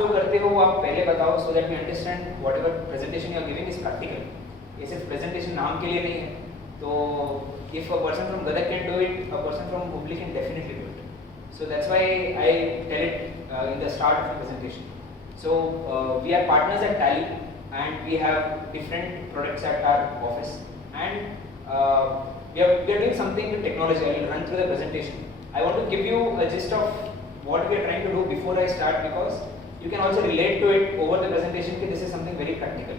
जो करते हो वो आप पहले बताओ so that we understand whatever presentation you are giving is practical. ये सिर्फ presentation नाम के लिए नहीं है. तो if a person from Gadag can do it, a person from Hubli can definitely do it. So that's why I tell it in the start of the presentation. So we are partners at Tally and we have different products at our office and we are doing something with technology. I will run through the presentation. I want to give you a gist of what we are trying to do before I start because you can also relate to it over the presentation because this is something very practical.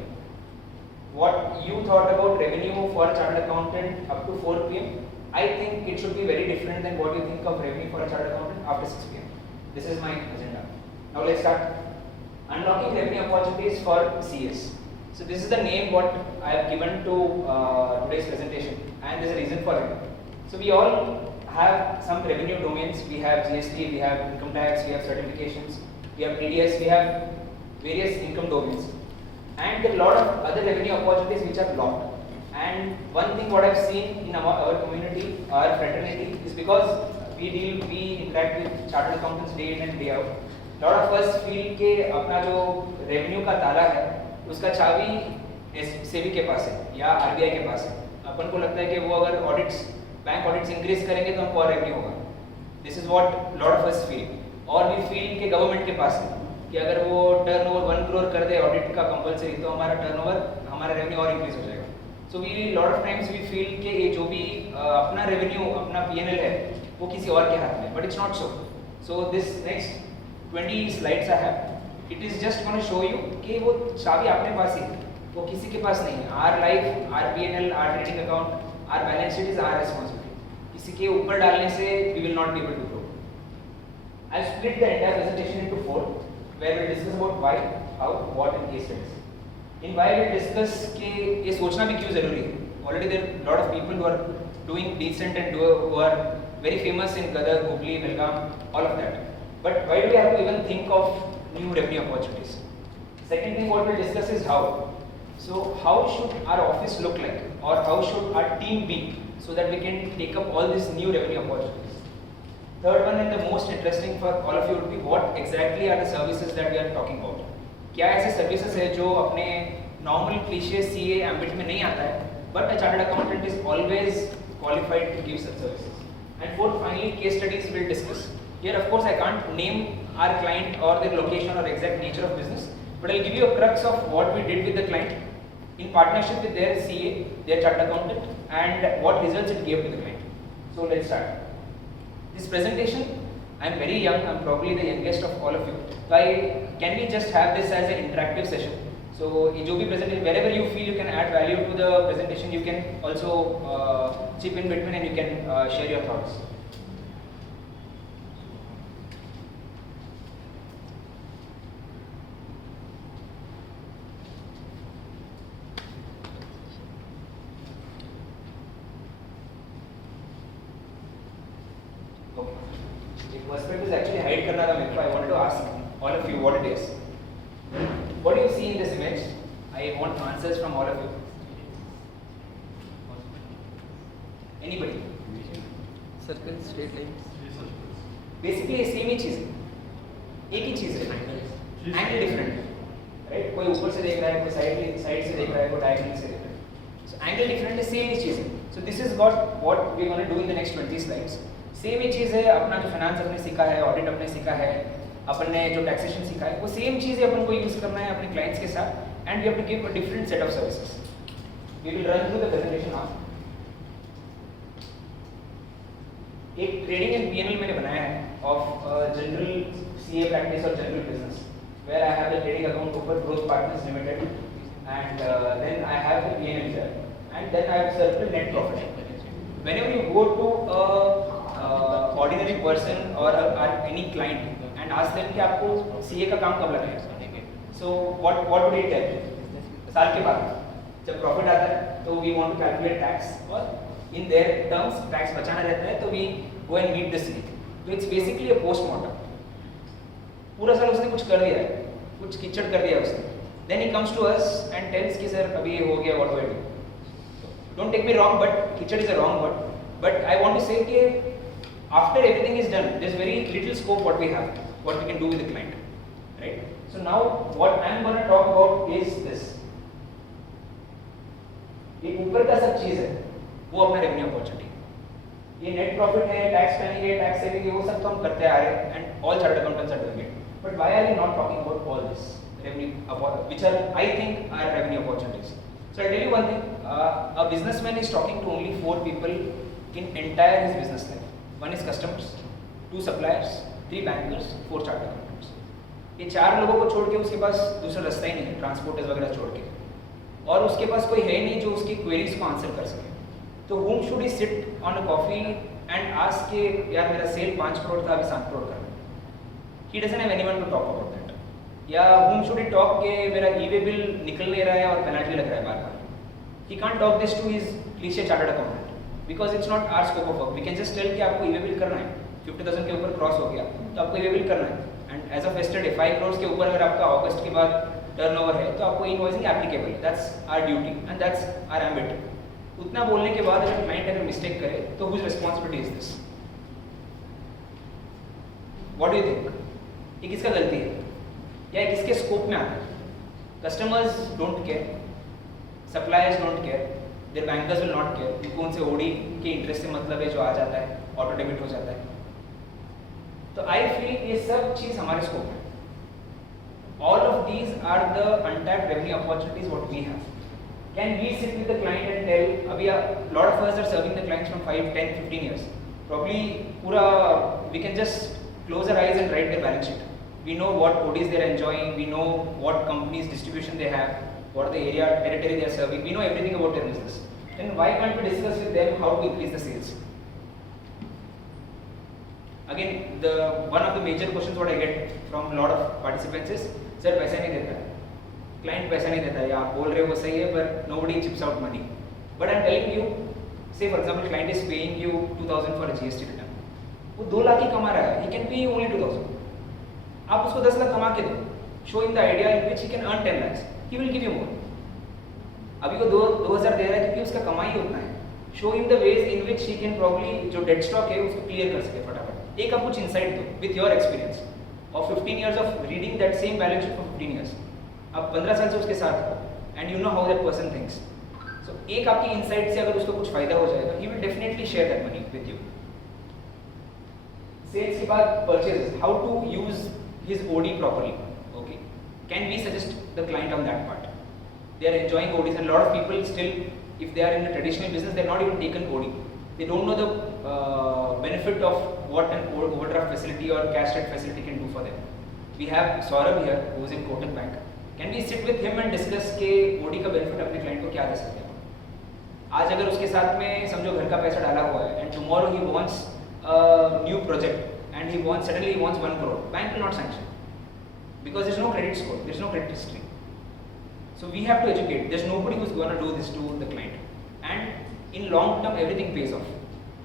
What you thought about revenue for a chartered accountant up to 4 p.m. I think it should be very different than what you think of revenue for a chartered accountant after 6 p.m. This is my agenda. Now let's start. Unlocking revenue opportunities for CS. So this is the name what I have given to today's presentation and there is a reason for it. So we all have some revenue domains. We have GST, we have income tax, we have certifications, we have TDS, we have various income domains. And there are a lot of other revenue opportunities which are blocked. And one thing what I've seen in our community, our fraternity, is because we interact with chartered accountants day in and day out. A lot of us feel कि अपना जो revenue का ताला है, उसका चाबी सेबी के पास है या RBI के पास है. अपन को लगता है कि वो अगर ऑडिट्स बैंक ऑडिट्स इंक्रीज करेंगे तो हमको और रेवेन्यू होगा. This is what lot of us feel. और वी फील कि गवर्नमेंट के पास है कि अगर वो टर्नओवर 1 करोड़ कर दे ऑडिट का कंपलसरी तो हमारा टर्नओवर हमारा रेवेन्यू और इंक्रीज हो जाएगा. So we lot of times we feel कि ये जो भी अपना रेवेन्यू अपना PNL है वो किसी और के हाथ में. But it's not so. So this next 20 slides I have. It is just gonna show you कि वो चाबी अपने पास ही है, वो किसी के पास नहीं है. Our life, our PNL, our trading account, our balance sheet is our responsibility. किसी के ऊपर डालने से we will not be able to grow. I split the entire presentation into 4 where we discuss about why, how, what and case studies. In why we discuss कि ये सोचना भी क्यों जरूरी है. Already there are lot of people who are doing decent and who are very famous in Gadag, Hubli, Belgaum, all of that. But why do we have to even think of new revenue opportunities? Second thing what we'll discuss is how. So how should our office look like or how should our team be so that we can take up all these new revenue opportunities. Third one and the most interesting for all of you would be what exactly are the services that we are talking about. क्या ऐसे services है जो अपने normal cliché CA ambit में नहीं आता है but a chartered accountant is always qualified to give such services. And fourth, finally, case studies we'll discuss. Here of course I can't name our client or their location or exact nature of business, but I'll give you a crux of what we did with the client in partnership with their CA, their chartered accountant, and what results it gave to the client. So let's start. This presentation, I'm very young, I'm probably the youngest of all of you. So can we just have this as an interactive session? So जो भी presentation, wherever you feel you can add value to the presentation, you can also chip in between and you can share your thoughts. Perspective is actually hide करना था मेरे को. I wanted to ask all of you what it is. What do you see in this image? I want answers from all of you. Anybody? Circle, straight lines. Basically ये same ही चीज है, एक ही चीज है, एंगल डिफरेंट, राइट? कोई ऊपर से देख रहा है, कोई साइड से देख रहा है, कोई डायगोनल से देख रहा है. So एंगल डिफरेंट है, सेम ही चीज है. So this is what we are going to do in the next 20 slides. Same ही चीज़ है. अपना जो फाइनेंस अपने सीखा है, ऑडिट अपने सीखा है, अपन ने जो टैक्सेशन सीखा है, वो सेम चीज़ है अपन को यूज़ करना है अपने क्लाइंट्स के साथ. And we have to give a different set of services. We will run through the presentation now. एक ट्रेडिंग एंड PNL मैंने बनाया है ऑफ जनरल CA प्रैक्टिस और general business, where I have the trading account ऊपर growth partners limited and then I have the PNL there and then I have circled net profit. Whenever you go to ordinary person or any client and ask them कि आपको CA का काम कब लगेगा, so what would it tell? साल के बाद जब प्रॉफिट आता है तो we want to calculate tax और in their terms tax बचाना रहता है, तो we go and meet the CA. तो it's basically a post-mortem. पूरा साल उसने कुछ कर दिया है, कुछ कीचड़ कर दिया उसने. Then he comes to us and tells कि सर अभी ये हो गया, what do I do? Don't take me wrong, but कीचड़ is a wrong word. But I want to say कि after everything is done, there's very little scope what we have, what we can do with the client, right? So now what I am going to talk about is this. ये ऊपर का सब चीज है वो अपना revenue opportunity, ये net profit है, टैक्स प्लानिंग है, टैक्स सेविंग है, वो सब तो हम करते आ रहे हैं and all chartered accountants are doing it. But why are we not talking about all this revenue which are I think are revenue opportunities? So I'll tell you one thing, a businessman is talking to only 4 people in entire his business life. One is customers, 2 suppliers, 3 bankers, 4 chartered accountants. ये 4 लोगों को छोड़ के उसके पास दूसरा रास्ता ही नहीं है, ट्रांसपोर्टर्स वगैरह छोड़ के, और उसके पास कोई है नहीं जो उसकी क्वेरीज को आंसर कर सके. तो whom should he sit on a coffee and ask के यार मेरा सेल 5 करोड़ था, अभी 7 करोड़ करना है. He doesn't have anyone to talk about that. या whom should he talk के मेरा ई-वे बिल निकल नहीं रहा है और पेनल्टी लग रहा है बार बार. He can't talk this to his cliche chartered accountant because it's not our scope of work. We can just tell कि आपको ई-वे बिल करना है, 50,000 के ऊपर क्रॉस हो गया तो आपको ई-वे बिल करना है, and as of yesterday 5 crore के ऊपर अगर आपका अगस्त के बाद टर्नओवर है तो आपको invoicing applicable. That's our duty and that's our ambit. उतना बोलने के बाद अगर क्लाइंट अगर मिस्टेक करे तो whose responsibility is this? What do you think? ये किसका गलती है या किसके स्कोप में आता है? Customers don't care, suppliers don't care, their bankers will not care. उनको उनसे ओडी के इंटरेस्ट से मतलब है जो आ जाता है, ऑटो डेबिट हो जाता है. तो आई फील ये सब चीज हमारे स्कोप में. All of these are the untapped revenue opportunities what we have. Can we sit with the client and tell, अभी lot of us are serving the clients from 5, 10, 15 years. Probably पूरा we can just close our eyes and write their balance sheet. We know what ODs they are enjoying, we know what companies distribution they have, what the area territory they are serving, we know everything about their business. Then why can't we discuss with them how to increase the sales? Again, one of the major questions what I get from a lot of participants is, sir पैसा नहीं देता है, client पैसा नहीं देता है, आप बोल रहे हो वो सही है but nobody chips out money. But I'm telling you, say for example client is paying you 2,000 for a GST return. वो 2 लाख ही कमा रहा है, he can pay you only 2,000. आप उसको 10 लाख कमा के दो, show him the idea in which he can earn 10 lakhs, he will give you more. अभी वो 2,000 दे रहा है क्योंकि उसका कमाई उतना है. Show him the ways in which he can probably जो dead stock है उसको क्लियर कर सके फटाफट. एक आप कुछ insight दो with your experience of 15 years of reading that same balance sheet for 15 years. आप 15 साल से उसके साथ हो and you know how that person thinks. So एक आपकी insight से अगर उसको कुछ फायदा हो जाएगा, he will definitely share that money with you. Sales के बाद purchases, how to use his OD properly. Okay, can we suggest the client on that part? They are enjoying ODs and a lot of people still, if they are in a traditional business, they are not even taken OD. They don't know the benefit of what an overdraft facility or cash rate facility can do for them. We have Saurabh here who is in Kotak Bank. Can we sit with him and discuss के OD का benefit अपने client को क्या दे सकते हैं? आज अगर उसके साथ में समझो घर का पैसा डाला हुआ है and tomorrow he wants a new project and suddenly he wants 1 crore, bank will not sanction because there is no credit score, there is no credit history. So we have to educate. There is nobody who is going to do this to the client, and in long term everything pays off.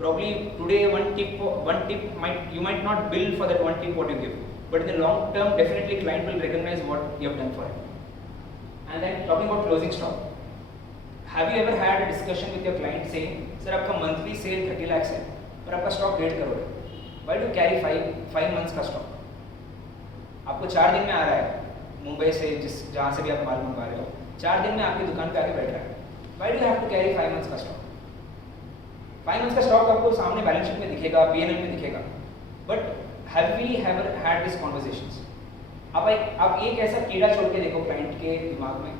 Probably today one tip you might not bill for that one tip what you give, but in the long term definitely client will recognize what you have done for him. And then talking about closing stock, have you ever had a discussion with your client saying, sir आपका monthly sale 30 lakhs है पर आपका stock 1.5 crore है, why do you carry 5 months का stock? आपको 4 दिन में आ रहा है मुंबई से, जहाँ से भी आप माल मंगवा रहे हो, 4 दिन में आपकी दुकान पे आके बैठ रहा है. Why do you have to carry 5 months का स्टॉक? 5 months का स्टॉक आपको सामने बैलेंस शीट में दिखेगा, P&L में दिखेगा, but have we ever had these conversations? आप एक ऐसा कीड़ा छोड़ के देखो क्लाइंट के दिमाग में,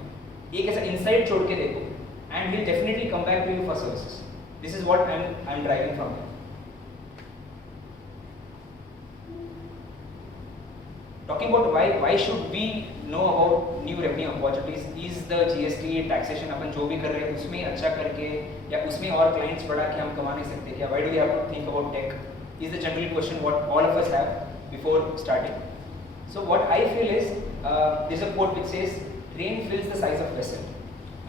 एक ऐसा इंसाइट छोड़ के देखो, and he'll definitely come back to you for services. This is what I'm driving from here. Talking about why should we know about new revenue opportunities? Is the GST taxation अपन जो भी कर रहे हैं उसमें अच्छा करके या उसमें और clients बढ़ा के हम कमा नहीं सकते क्या? Why do we have to think about tech? Is the general question what all of us have before starting. So what I feel is there's a quote which says rain fills the size of vessel.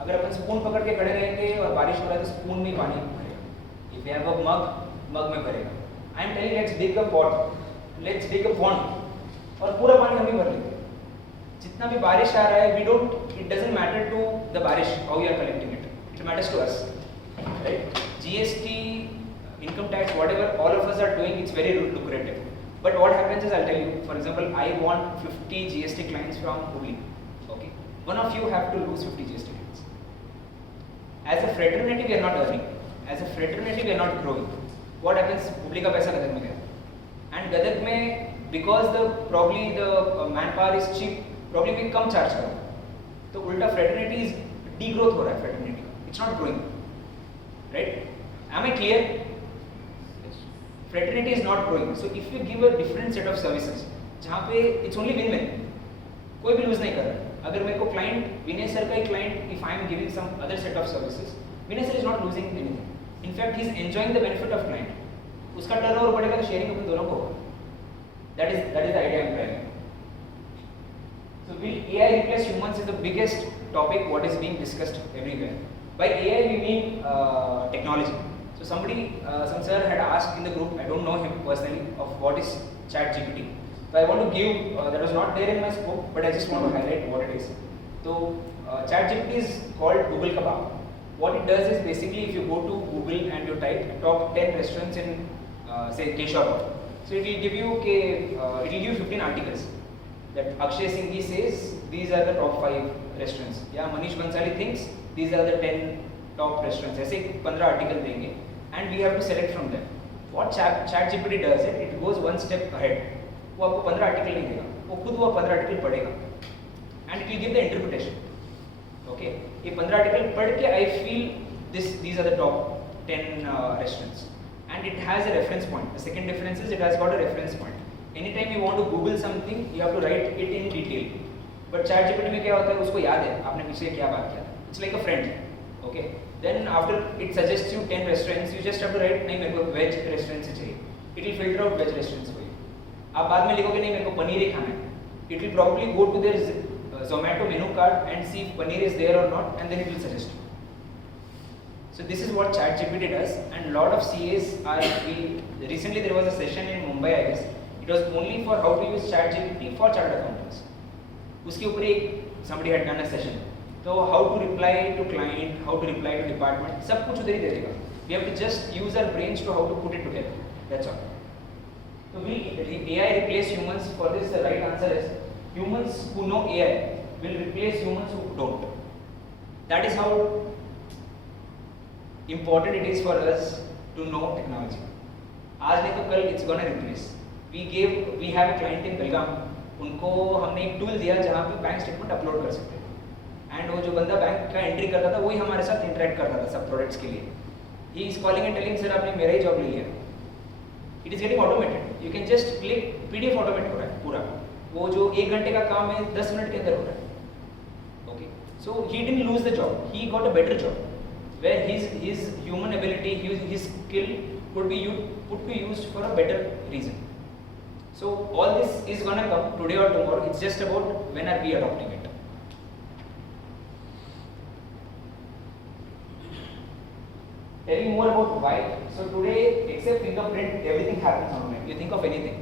अगर अपन spoon पकड़ के खड़े रहेंगे और बारिश हो रहा है तो स्पून में पानी भरेगा. If we have a mug में भरेगा. I am telling let's dig a pot, let's dig a pond. और पूरा पानी हम ही भर लेंगे. जितना भी बारिश आ रहा है, it doesn't matter to the बारिश how you are collecting it. It matters to us, right? GST, income tax, whatever all of us are doing, it's very lucrative. But what happens is, I'll tell you, for example, I want 50 GST clients from Hubli. Okay, one of you have to lose 50 GST clients. As a fraternity, we are not earning. As a fraternity, we are not growing. What happens? Hubli का पैसा गदग में गया. And Gadag में, because probably the manpower is cheap, probably we come charge करो. तो उल्टा fraternity is degrowth हो रहा है fraternity का. It's not growing. Right? Am I clear? Fraternity is not growing. So if you give a different set of services, जहाँ पे it's only win-win, कोई भी lose नहीं कर रहा है. अगर मेरे को client, विनय सर का ही client, if I am giving some other set of services, Vinay sir is not losing anything. In fact, he is enjoying the benefit of client. उसका turnover बढ़ेगा तो sharing अपन दोनों को होगा. That is the idea I'm driving. So will AI replace humans is the biggest topic what is being discussed everywhere. By AI we mean technology. So some sir had asked in the group, I don't know him personally, of what is ChatGPT. So I want to give, that was not there in my scope, but I just want to highlight what it is. So ChatGPT is called Google Kebab. What it does is basically if you go to Google and you type top 10 restaurants in say Keshwapur. So it will give you 15 articles that Akshay Singhi says these are the top 5 restaurants. Yeah, Manish Bansali thinks these are the 10 top restaurants. ऐसे 15 articles देंगे and we have to select from them. What ChatGPT does is it goes one step ahead. वो आपको 15 article नहीं देगा, वो खुद वो 15 article पढ़ेगा and it will give the interpretation. Okay, ये 15 article पढ़ के I feel these are the top 10 restaurants and it has a reference point. The second difference is it has got a reference point. Anytime you want to Google something, you have to write it in detail. But ChatGPT में क्या होता है, उसको याद है आपने पीछे क्या बात किया. It's like a friend. Okay. Then after it suggests you 10 restaurants, you just have to write नहीं मेरे को veg restaurants चाहिए. It will filter out veg restaurants for you. आप बाद में लिखोगे नहीं मेरे को पनीर ही खाना है. It will probably go to their Zomato menu card and see if paneer is there or not, and then it will suggest you. So this is what ChatGPT does, and lot of CAs are. Recently there was a session in Mumbai, I guess. It was only for how to use ChatGPT for chartered accountants. उसके ऊपर एक somebody had done a session. So how to reply to client, how to reply to department, सब कुछ उधर ही दे देगा. We have to just use our brains to how to put it together. That's all. So will AI replace humans? For this, the right answer is humans who know AI will replace humans who don't. That is how important it is for us to know technology. आज नहीं तो कल it's gonna replace. We have a client in Belgaum. उनको हमने एक tool दिया जहाँ पे बैंक स्टेटमेंट अपलोड कर सकते हैं एंड वो जो बंदा बैंक का एंट्री करता था वही हमारे साथ इंटरेक्ट करता था सब प्रोडक्ट्स के लिए. He is calling and telling sir आपने मेरा ही जॉब ले लिया. It is getting automated. You can just click, PDF automate हो रहा है पूरा. वो जो 1 घंटे का काम है 10 मिनट के अंदर हो रहा है. Okay, so he didn't lose the job, he got a better job where his human ability, his skill could be put to use for a better reason. So all this is gonna come today or tomorrow. It's just about when are we adopting it. Telling more about why. So today, except fingerprint, everything happens online. You think of anything.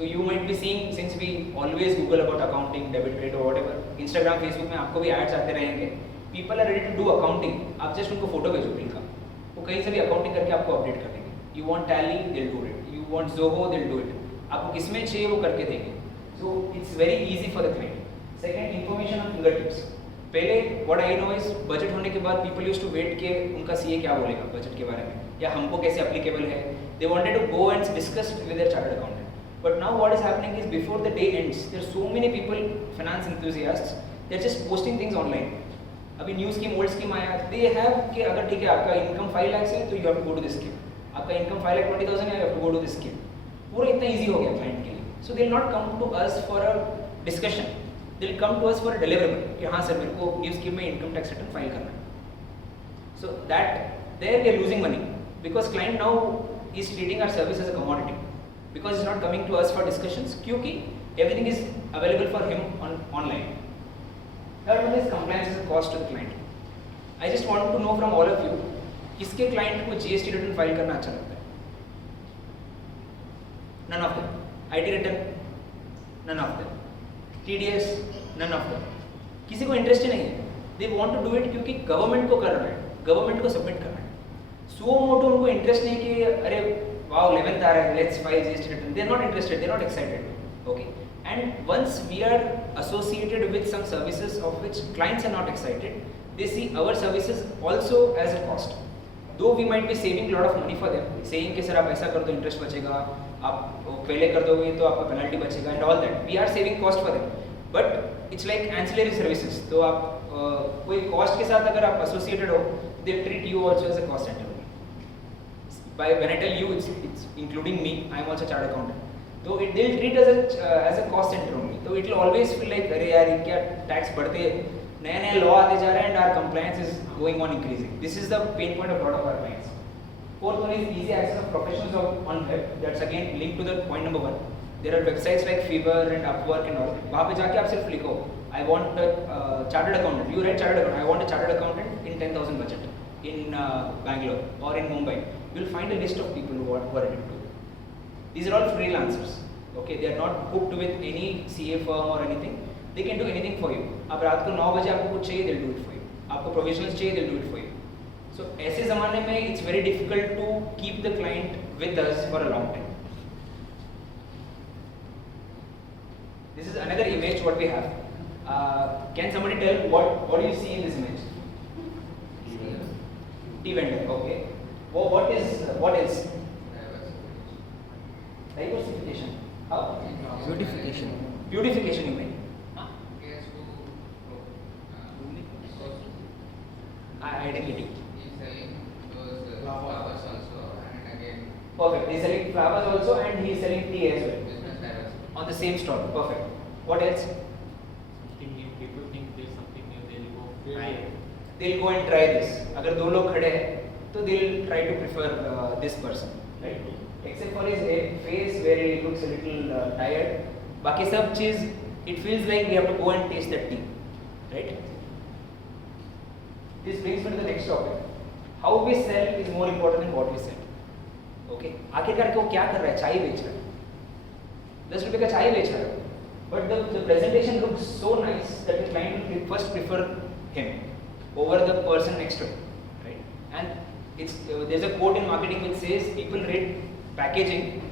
So you might be seeing, since we always Google about accounting, debit, credit or whatever. Instagram, Facebook में आपको भी ads आते रहेंगे. People are ready to do accounting. आप just उनको photo भेजो bill का. वो कहीं से भी accounting करके आपको अपडेट कर देंगे. You want Tally, they'll do it. You want Zoho, they'll do it. आपको किसमें चाहिए वो करके देंगे. So it's very easy for the client. Second, information on fingertips. पहले what I know is budget होने के बाद people used to wait के उनका CA क्या बोलेगा बजट के बारे में या हमको कैसे applicable है. They wanted to go and discuss with their chartered accountant. But now what is happening is before the day ends, there are so many people, finance enthusiasts, they're just posting things online. अभी new scheme old scheme आया, they have कि अगर ठीक है आपका income 5 lakh है तो you have to go to this scheme. आपका इनकम 5,20,000 है, you have to go to this scheme. पूरा इतना इजी हो गया क्लाइंट के लिए. So they will not come to us for a discussion, they will come to us for a deliverable कि हाँ सर मेरे को न्यू स्कीम में इनकम टैक्स रिटर्न फाइल करना है. So that there we are losing money because client now is treating our service as a commodity because is not coming to us for discussions क्योंकि everything is available for him online. Third one is compliance is a cost to the client. I just want to know from all of you किसके client को GST return file करना अच्छा लगता है. None of them. IT return, none of them. TDS, none of them. किसी को interest ही नहीं है. They want to do it क्योंकि गवर्नमेंट को करना है, गवर्नमेंट को सबमिट करना है. सो मोटो उनको इंटरेस्ट नहीं कि अरे wow, 11th hour, let's file GST return. They're not interested, they're not excited. Okay. And once we are associated with some services of which clients are not excited, they see our services also as a cost. Though we might be saving a lot of money for them, saying कि sir आप ऐसा कर दो interest बचेगा, आप पहले कर दोगे तो आपका पेनल्टी बचेगा and all that. We are saving cost for them, but it's like ancillary services. तो आप कोई cost के साथ अगर आप associated हो, they treat you also as a cost center. When I tell you, it's including me. I am also chartered accountant. So they'll treat us as a cost center only. So it will always feel like अरे यार इनके tax बढ़ते हैं, नया law आते जा रहे हैं and our compliance is going on increasing. This is the pain point of a lot of our clients. Fourth one is easy access of professionals on web. That's again linked to the point number 1. There are websites like Fiverr and Upwork and all. वहाँ पे जाके आप सिर्फ लिखो I want a chartered accountant. You write chartered accountant. I want a chartered accountant in 10,000 budget in Bangalore or in Mumbai. You'll find a list of people who are ready to do it. These are all freelancers. Okay, they are not hooked with any CA firm or anything. They can do anything for you. आप रात को 9 बजे आपको कुछ चाहिए, they'll do it for you. आपको provisionals चाहिए, they'll do it for you. So ऐसे ज़माने में it's very difficult to keep the client with us for a long time. This is another image what we have. Can somebody tell what do you see in this image? Tea vendor. Okay. What else? Diversification. How? Beautification. Beautification you mean? Identity. Flowers also and again. Perfect. He's selling flowers also and he's selling tea as well. Business diversity. On the same stall. Perfect. What else? Something new. People think there's something new. They'll go. Right. They'll go and try this. अगर दो लोग खड़े हैं, तो they'll try to prefer this person, right? Except for his face where he looks a little tired. बाकी सब चीज, it feels like we have to go and taste that tea, right? This brings me to the next topic. How we sell is more important than what we sell. Okay? आखिरकार वो क्या कर रहा है? चाय बेच रहा है. 10 रुपए का चाय बेच रहा है. But the presentation looks so nice that the client will first prefer him over the person next to him, right? And it's there's a quote in marketing which says people rate packaging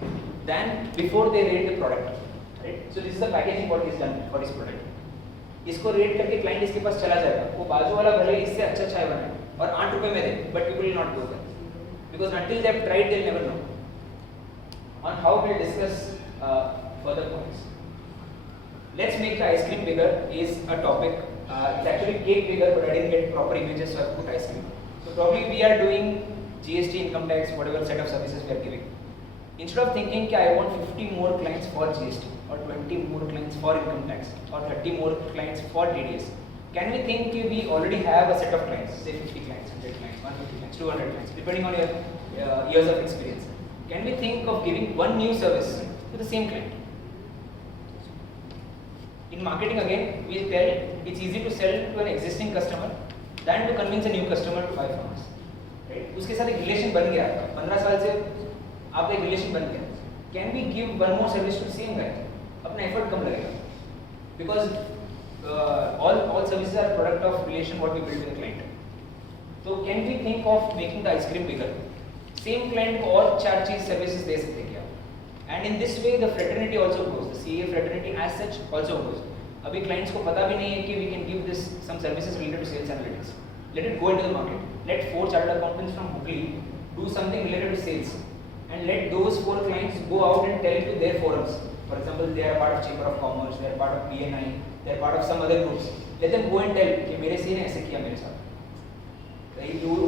than before they rate the product, right? So this is the packaging what is done for his product. इसको rate करके client इसके पास चला जाएगा, वो बाजू वाला भले इससे अच्छा चाय बनाए और 8 रुपए में दे, but people will not go there because until they have tried they'll never know. On how we'll discuss further points. Let's make the ice cream bigger is a topic. It's actually cake bigger, but I didn't get proper images, so I put ice cream. So probably we are doing GST, income tax, whatever set of services we are giving. Instead of thinking that I want 50 more clients for GST or 20 more clients for income tax or 30 more clients for TDS, can we think we already have a set of clients, say 50 clients, 100 clients, 150 clients, 200 clients, depending on your years of experience. Can we think of giving one new service to the same client? In marketing again, we tell it's easy to sell to an existing customer than to convince a new customer to buy from us. Right? उसके साथ एक relation बन गया आपका, 15 साल से आपका एक relation बन गया. Can we give one more service to the same guy? अपना effort कम लगेगा. Because all services are product of relation what we build with the client. So can we think of making the ice cream bigger? Same client को और 4 चीज services दे सकते हैं क्या? And in this way the fraternity also grows. The CA fraternity as such also grows. अभी clients को पता भी नहीं है कि we can give this some services related to sales analytics. Let it go into the market. Let 4 chartered accountants from Hooghly do something related to sales, and let those 4 clients go out and tell it to their forums. For example, they are part of Chamber of Commerce, they are part of BNI, they are part of some other groups. Let them go and tell कि मेरे CA ने ऐसे किया मेरे साथ.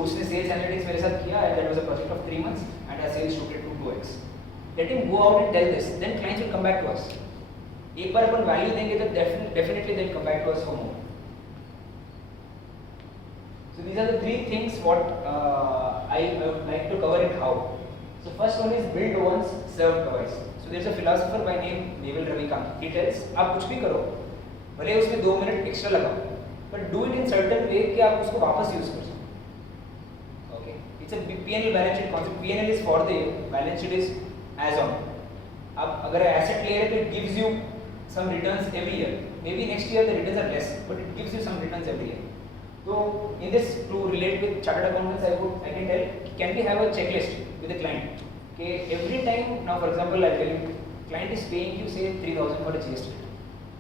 उसने sales analytics मेरे साथ किया, and that was a project of 3 months, and our sales shooted to 2x. Let him go out and tell this. Then clients will come back to us. एक बार अपन value देंगे तो definitely they'll come back to us for more. So these are the 3 things what I would like to cover in how. So first one is build once, serve twice. So there's a philosopher by name Neville Ravikant. He tells आप कुछ भी करो, भले उसमें 2 minute extra लगाओ, but do it in certain way कि आप उसको वापस यूज कर सको. Okay, it's a P&L balance sheet concept. P&L is for the year, balance sheet is as on. आप अगर asset ले रहे तो it gives you some returns every year. Maybe next year the returns are less, but it gives you some returns every year. So in this, to relate with chartered accountants, I can tell, can we have a checklist with the client? Okay, every time, now for example, I'll tell you, client is paying you say 3000 for a GST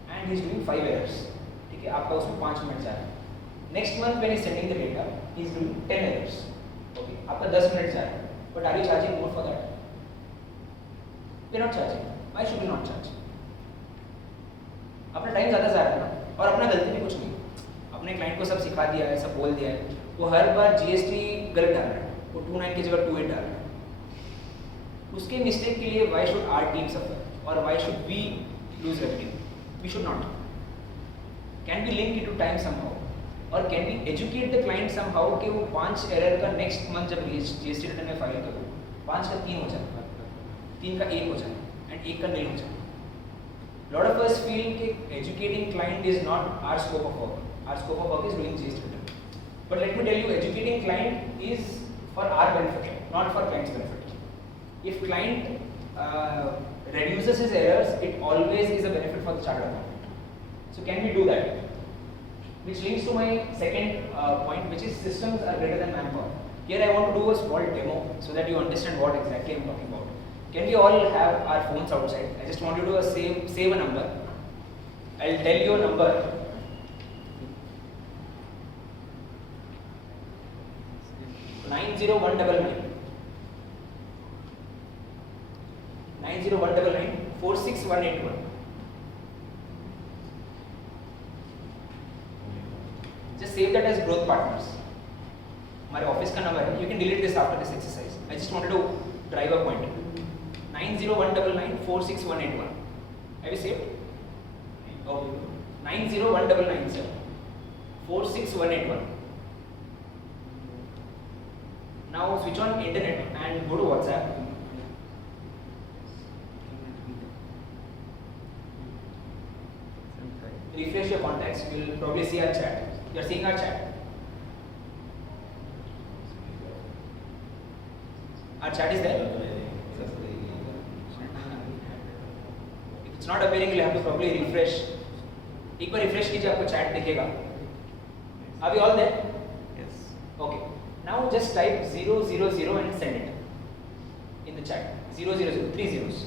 and he's doing 5 errors. ठीक है, आपका उसमें 5 minute जा रहा है. Next month when he's sending the data, he's doing 10 errors. Okay, आपका 10 minute जा रहा है. But are you charging more for that? We're not charging. Why should we not charge? अपना टाइम ज़्यादा जा रहा है ना, और अपना गलती भी कुछ नहीं. अपने क्लाइंट को सब सिखा दिया है, सब बोल दिया है. वो हर बार GST गलत डाल रहा है. वो 29 की जगह 28 डाल रहा है. उसके मिस्टेक के लिए why should our team suffer or why should we lose revenue? We should not. Can we link it to time somehow? Or can we educate the client somehow कि वो 5 एरर का नेक्स्ट मंथ जब GST return में file करो, 5 का 3 हो जाए, 3 का 1 हो जाए, and 1 का 0 हो जाए. Lot of us feel कि educating client is not our scope of work. Our scope of work is doing GST return. But let me tell you, educating client is for our benefit, not for client's benefit. If client reduces his errors, it always is a benefit for the chartered accountant. So can we do that? Which leads to my second point, which is systems are greater than manpower. Here I want to do a small demo so that you understand what exactly I'm talking about. Can we all have our phones outside? I just want you to save a number. I'll tell you a number. Nine zero one double nine. 90199 46181. Just save that as growth partners. हमारे office का number है. You can delete this after this exercise. I just wanted to drive a point. 90199 46181. Have you saved? Okay. 90199 sir. 46181. Now switch on internet and go to WhatsApp. Refresh your contacts, you will probably see our chat. You are seeing our chat. Our chat is there. If it's not appearing, you'll have to probably refresh. एक बार refresh कीजिए, आपको chat दिखेगा. Are we all there? Yes. Okay. Now just type 000 and send it in the chat. 000, 3 zeros.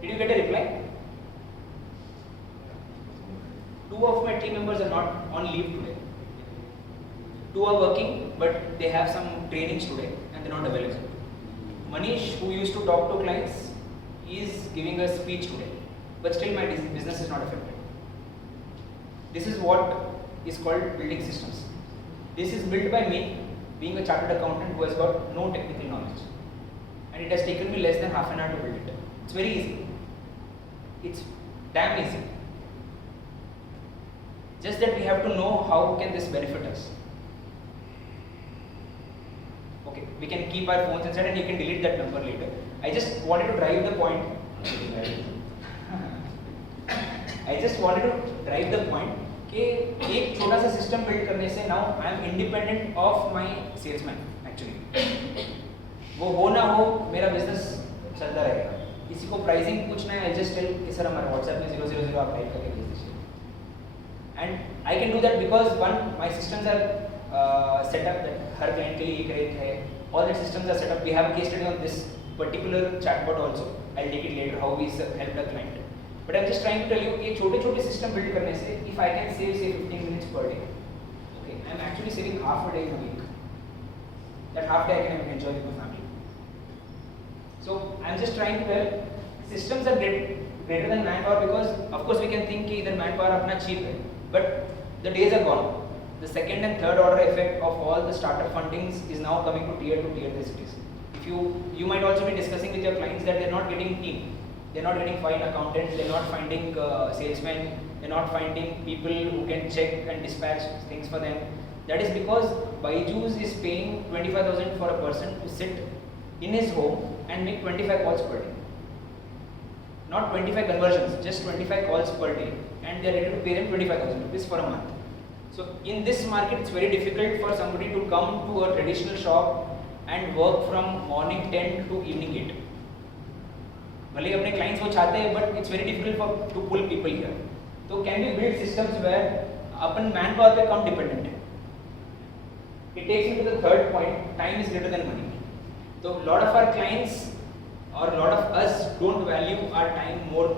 Did you get a reply? 2 of my team members are not on leave today. 2 are working, but they have some trainings today and they're not available. Manish, who used to talk to clients, is giving a speech today, but still my business is not affected. This is what is called building systems. This is built by me, being a chartered accountant who has got no technical knowledge, and it has taken me less than half an hour to build it. It's very easy. It's damn easy. Just that we have to know how can this benefit us. Okay, we can keep our phones inside and you can delete that number later. I just wanted to drive the point. I just wanted to drive the point कि एक छोटा सा system build करने से now I am independent of my salesman actually. वो हो ना हो मेरा बिजनेस चलता रहेगा. किसी को प्राइसिंग पूछना है, आई जस्ट टेल कि सर हमारे व्हाट्सएप में 000 आप टाइप करके भेज दीजिए. And I can do that because one my systems are setup that हर क्लाइंट के लिए एक रेट है. All that systems are setup. We have a case study on this particular chatbot also. I'll take it later how we help the client. But I'm just trying to tell you कि छोटे-छोटे system build करने से if I can save say 15 minutes per day, okay, I'm actually saving half a day in a week. That half day I can enjoy with my family. So I'm just trying to tell systems are greater than manpower because of course we can think कि इधर manpower अपना cheap है, but the days are gone. The second and third order effect of all the startup fundings is now coming to tier 2, tier 3 cities. If you might also be discussing with your clients that they're not getting team, they're not getting fine accountants, they're not finding salesmen, they're not finding people who can check and dispatch things for them. That is because Byju's is paying 25,000 for a person to sit in his home and make 25 calls per day. Not 25 conversions, just 25 calls per day, and they are ready to pay them 25,000 rupees for a month. So in this market, it's very difficult for somebody to come to a traditional shop and work from morning 10 to evening 8. भले अपने clients वो चाहते हैं but it's very difficult to pull people here. तो can we build systems where upon manpower पे कम dependent है? It takes me to the third point, time is greater than money. So lot of our clients or lot of us don't value our time more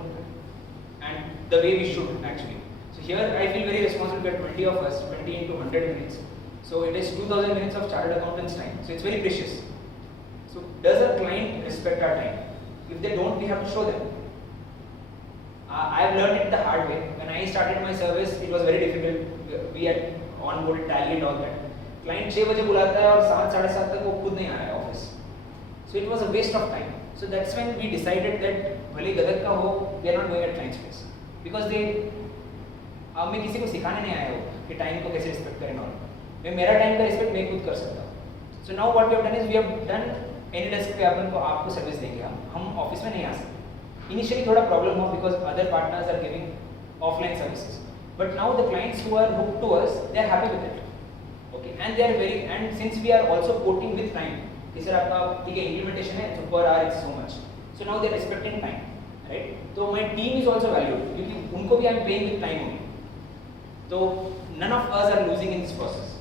and the way we should actually. So here I feel very responsible that 20 of us, 20 into 100 minutes. So it is 2000 minutes of chartered accountant's time. So it's very precious. So does a client respect our time? If they don't, we have to show them. I have learned it the hard way. When I started my service, it was very difficult. We had onboarded Tally and all that. Client 6 बजे बुलाता है और 7 साढ़े 7 तक वो खुद नहीं आ रहा है office. So it was a waste of time. So that's when we decided that भले गदर का हो, we are not going at client's place because they अब मैं किसी को सिखाने नहीं आया हूँ कि टाइम को कैसे रिस्पेक्ट करें और मैं मेरा टाइम का रिस्पेक्ट मैं खुद कर सकता हूँ. So now what we have done is we have done any desk पे अपन को आपको सर्विस देंगे हम ऑफिस में नहीं आ सकते. Initially थोड़ा प्रॉब्लम हो because other partners are giving offline services. But now the clients who are hooked to us, they are happy with it. Okay, and they are very and since we are also quoting with time. कि sir आपका ठीक है implementation है so per hour it's so much. So now they are respecting time, right? So my team is also valued क्योंकि उनको भी I am paying with time only. So none of us are losing in this process.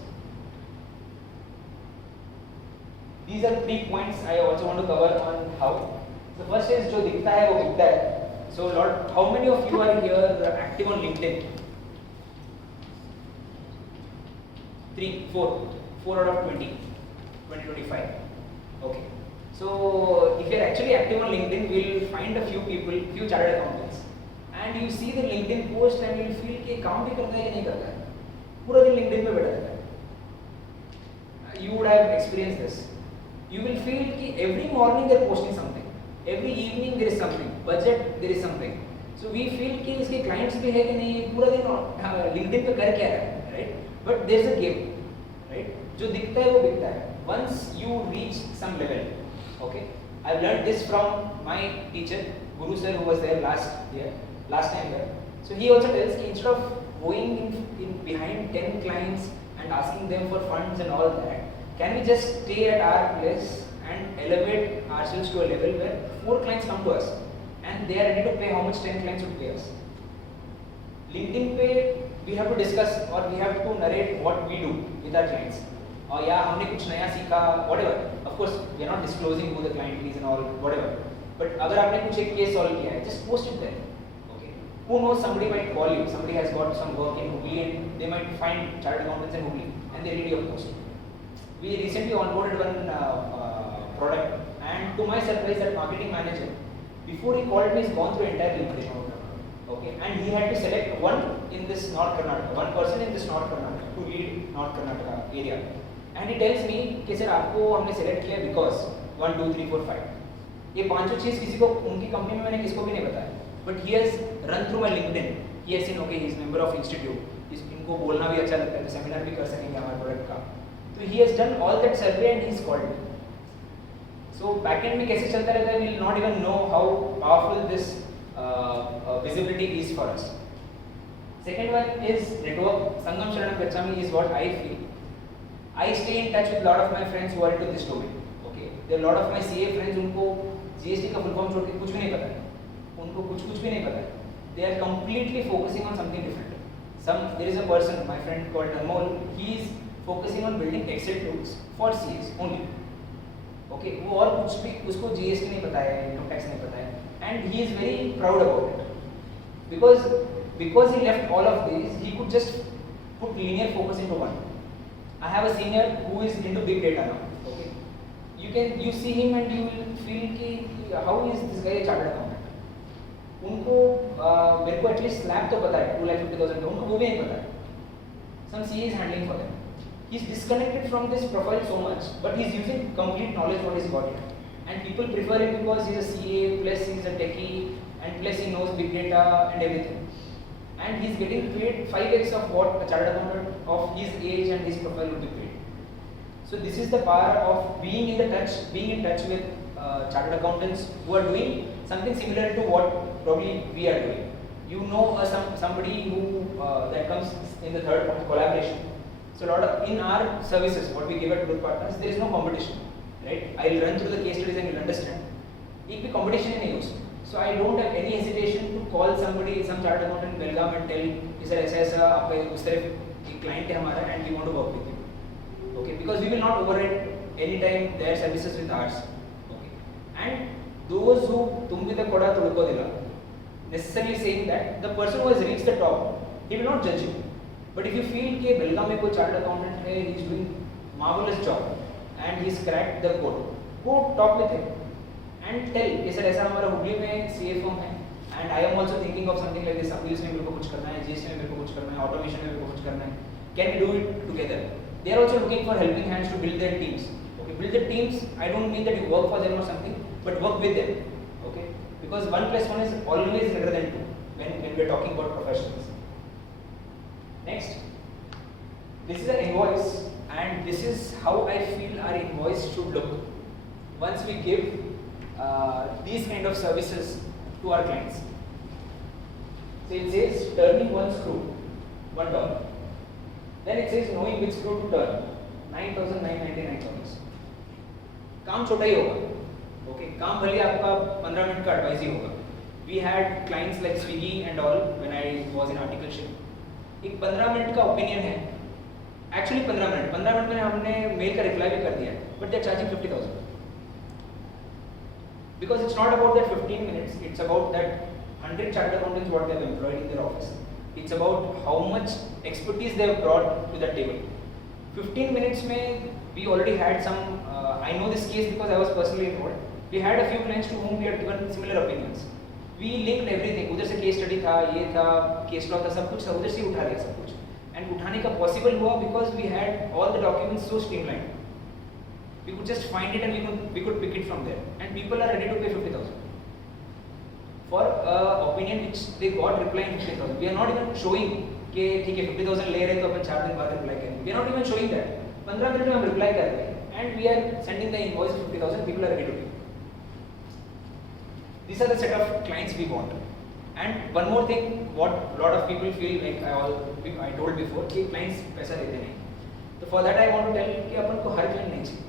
These are 3 points I also want to cover on how. The first is जो दिखता है वो बिकता है. So Lord, how many of you are here active on LinkedIn? 3, 4 out of 20, 25. Okay. So if you are actually active on LinkedIn, we'll find a few people, few chartered accountants, and you see the LinkedIn post and you'll feel कि काम भी करता है कि नहीं करता है. पूरा दिन LinkedIn पे बैठा रहता है. You would have experienced this. You will feel कि every morning they're posting something, every evening there is something, budget there is something. So we feel कि इसके clients भी है कि नहीं, पूरा दिन LinkedIn पे कर क्या रहा है, right? But there's a game, right? जो दिखता है वो बिकता है. Once you reach some level, okay. I've learned this from my teacher, Guru sir, who was there last time here. So he also tells that instead of going in behind 10 clients and asking them for funds and all that, can we just stay at our place and elevate ourselves to a level where 4 clients come to us and they are ready to pay how much 10 clients would pay us. LinkedIn पे we have to discuss or we have to narrate what we do with our clients. और या हमने कुछ नया सीखा, whatever. Of course, we are not disclosing who the client is and all, whatever. But अगर आपने कुछ एक case solve किया है, just post it there. Okay. Who knows? Somebody might call you. Somebody has got some work in Hubli and they might find chartered accountants in Hubli and they read your post. We recently onboarded one product, and to my surprise, that marketing manager, before he called me, he's gone through entire LinkedIn. Okay, and he had to select one in this North Karnataka, one person in this North Karnataka to lead North Karnataka area. And he tells me कि sir आपको हमने select किया because 1, 2, 3, 4, 5. ये 5 चीज़ किसी को उनकी company में मैंने किसको भी नहीं बताया. But he has run through my LinkedIn. He has seen okay, he is member of institute. इनको बोलना भी अच्छा लगता है, तो सेमिनार भी कर सकेंगे हमारे प्रोडक्ट का. So he has done all that survey and he's called me. So backend में कैसे चलता रहता है, we will not even know how powerful this visibility is for us. Second one is network. Sangam Sharanam Gachami is what I feel. I stay in touch with a lot of my friends who are into this domain. Okay, there are a lot of my CA friends उनको GST का full form छोड़ के कुछ भी नहीं पता है. उनको कुछ भी नहीं पता है. They are completely focusing on something different. There is a person, my friend called Anmol. He is focusing on building Excel tools for CAs only. Okay, वो और कुछ भी उसको GST नहीं पता है, income tax नहीं पता है, and he is very proud about it. Because he left all of these, he could just put linear focus into one. I have a senior who is into big data now. Okay, you see him and you will feel कि how is this guy a chartered accountant? उनको मेरे को at least slab तो पता है 2,50,000 उनको वो भी नहीं पता है. Some CA is handling for them. He's disconnected from this profile so much, but he's using complete knowledge what he's got it. And people prefer him because he's a CA plus he's a techie and plus he knows big data and everything. And he's getting paid 5x of what a chartered accountant of his age and his profile would be paid. So this is the power of being in touch with chartered accountants who are doing something similar to what probably we are doing. You know somebody who that comes in the third point, collaboration. So a lot of in our services, what we give at Growth Partners, there is no competition, right? I'll run through the case studies and you'll understand. एक भी competition ही नहीं है उसमें. So I don't have any hesitation to call somebody, some chartered accountant in Belgaum and tell, sir, ऐसा आपका उस तरफ एक client है हमारा and we want to work with you. Okay, because we will not override anytime their services with ours. Okay, and those who तुम भी तक कोड़ा तुड़को दिला, necessarily saying that the person who has reached the top, he will not judge you. But if you feel कि Belgaum में कोई chartered accountant है, he is doing marvelous job and he's cracked the code, go talk with him. And tell कि sir ऐसा हमारा हुगली में CA firm है and I am also thinking of something like this. Appeals में मेरे को कुछ करना है, GST में मेरे को कुछ करना है, automation में मेरे को कुछ करना है. Can we do it together? They are also looking for helping hands to build their teams. Okay, build the teams. I don't mean that you work for them or something, but work with them. Okay, because 1 + 1 is always greater than 2 when we are talking about professionals. Next, this is an invoice, and this is how I feel our invoice should look once we give these kind of services to our clients. So it says turning one screw, $1. Then it says knowing which screw to turn, $9,999. काम छोटा ही होगा, okay? काम भले आपका 15 minute का advice ही होगा. We had clients like Swiggy and all when I was in articleship. एक 15 minute का ओपिनियन है. Actually 15 मिनट में हमने मेल का रिप्लाई भी कर दिया, but they are charging 50,000. Because it's not about that 15 minutes, it's about that 100 chartered accountants what they have employed in their office. It's about how much expertise they have brought to the table. 15 minutes mein, we already had some, I know this case because I was personally involved. We had a few clients to whom we had given similar opinions. We linked everything, उधर से case study था, ये था, case law था, सब कुछ उधर से उठा लिया सब कुछ. And उठाने का possible हुआ because we had all the documents so streamlined. We could just find it and we could pick it from there. And people are ready to pay 50,000 for opinion which they got reply in 50,000. We are not even showing कि ठीक है 50,000 ले रहे तो अपन 4 दिन बाद reply करेंगे. We are not even showing that. 15 minute में हम reply कर रहे हैं and we are sending the invoice of 50,000. People are ready to pay. These are the set of clients we want. And one more thing, what a lot of people feel like I told before कि clients पैसा देते नहीं. So for that I want to tell कि अपन को हर client नहीं चाहिए.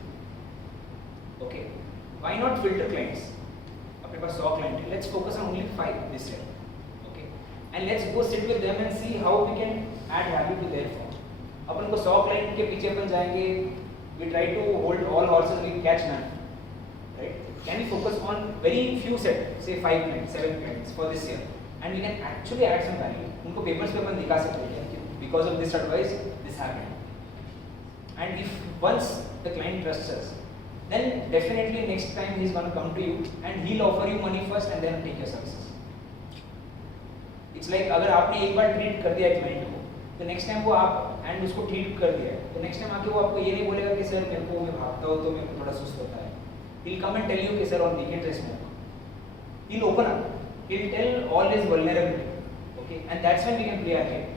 Okay, why not filter clients? अपने पास 100 client है, let's focus on only 5 this year. Okay, and let's go sit with them and see how we can add value to their firm. अपन को 100 client के पीछे अपन जाएंगे, we try to hold all horses, we catch none, right? Can we focus on very few set, say 5 clients, 7 clients for this year, and we can actually add some value. उनको papers पे अपन दिखा सकते हैं कि because of this advice, this happened. And if once the client trusts us, then definitely next time he's going to come to you and he'll offer you money first and then take your services. It's like अगर आपने एक बार treat कर दिया client को, तो next time वो आप and उसको ट्रीट कर दिया है, तो नेक्स्ट टाइम आके वो आपको ये नहीं बोलेगा कि सर मेरे को मैं भागता हूँ तो मेरे को थोड़ा सुस्त होता है. He'll come and tell you कि sir on weekend I smoke. He'll open up. He'll tell all his vulnerability. Okay, and that's when we can play our game.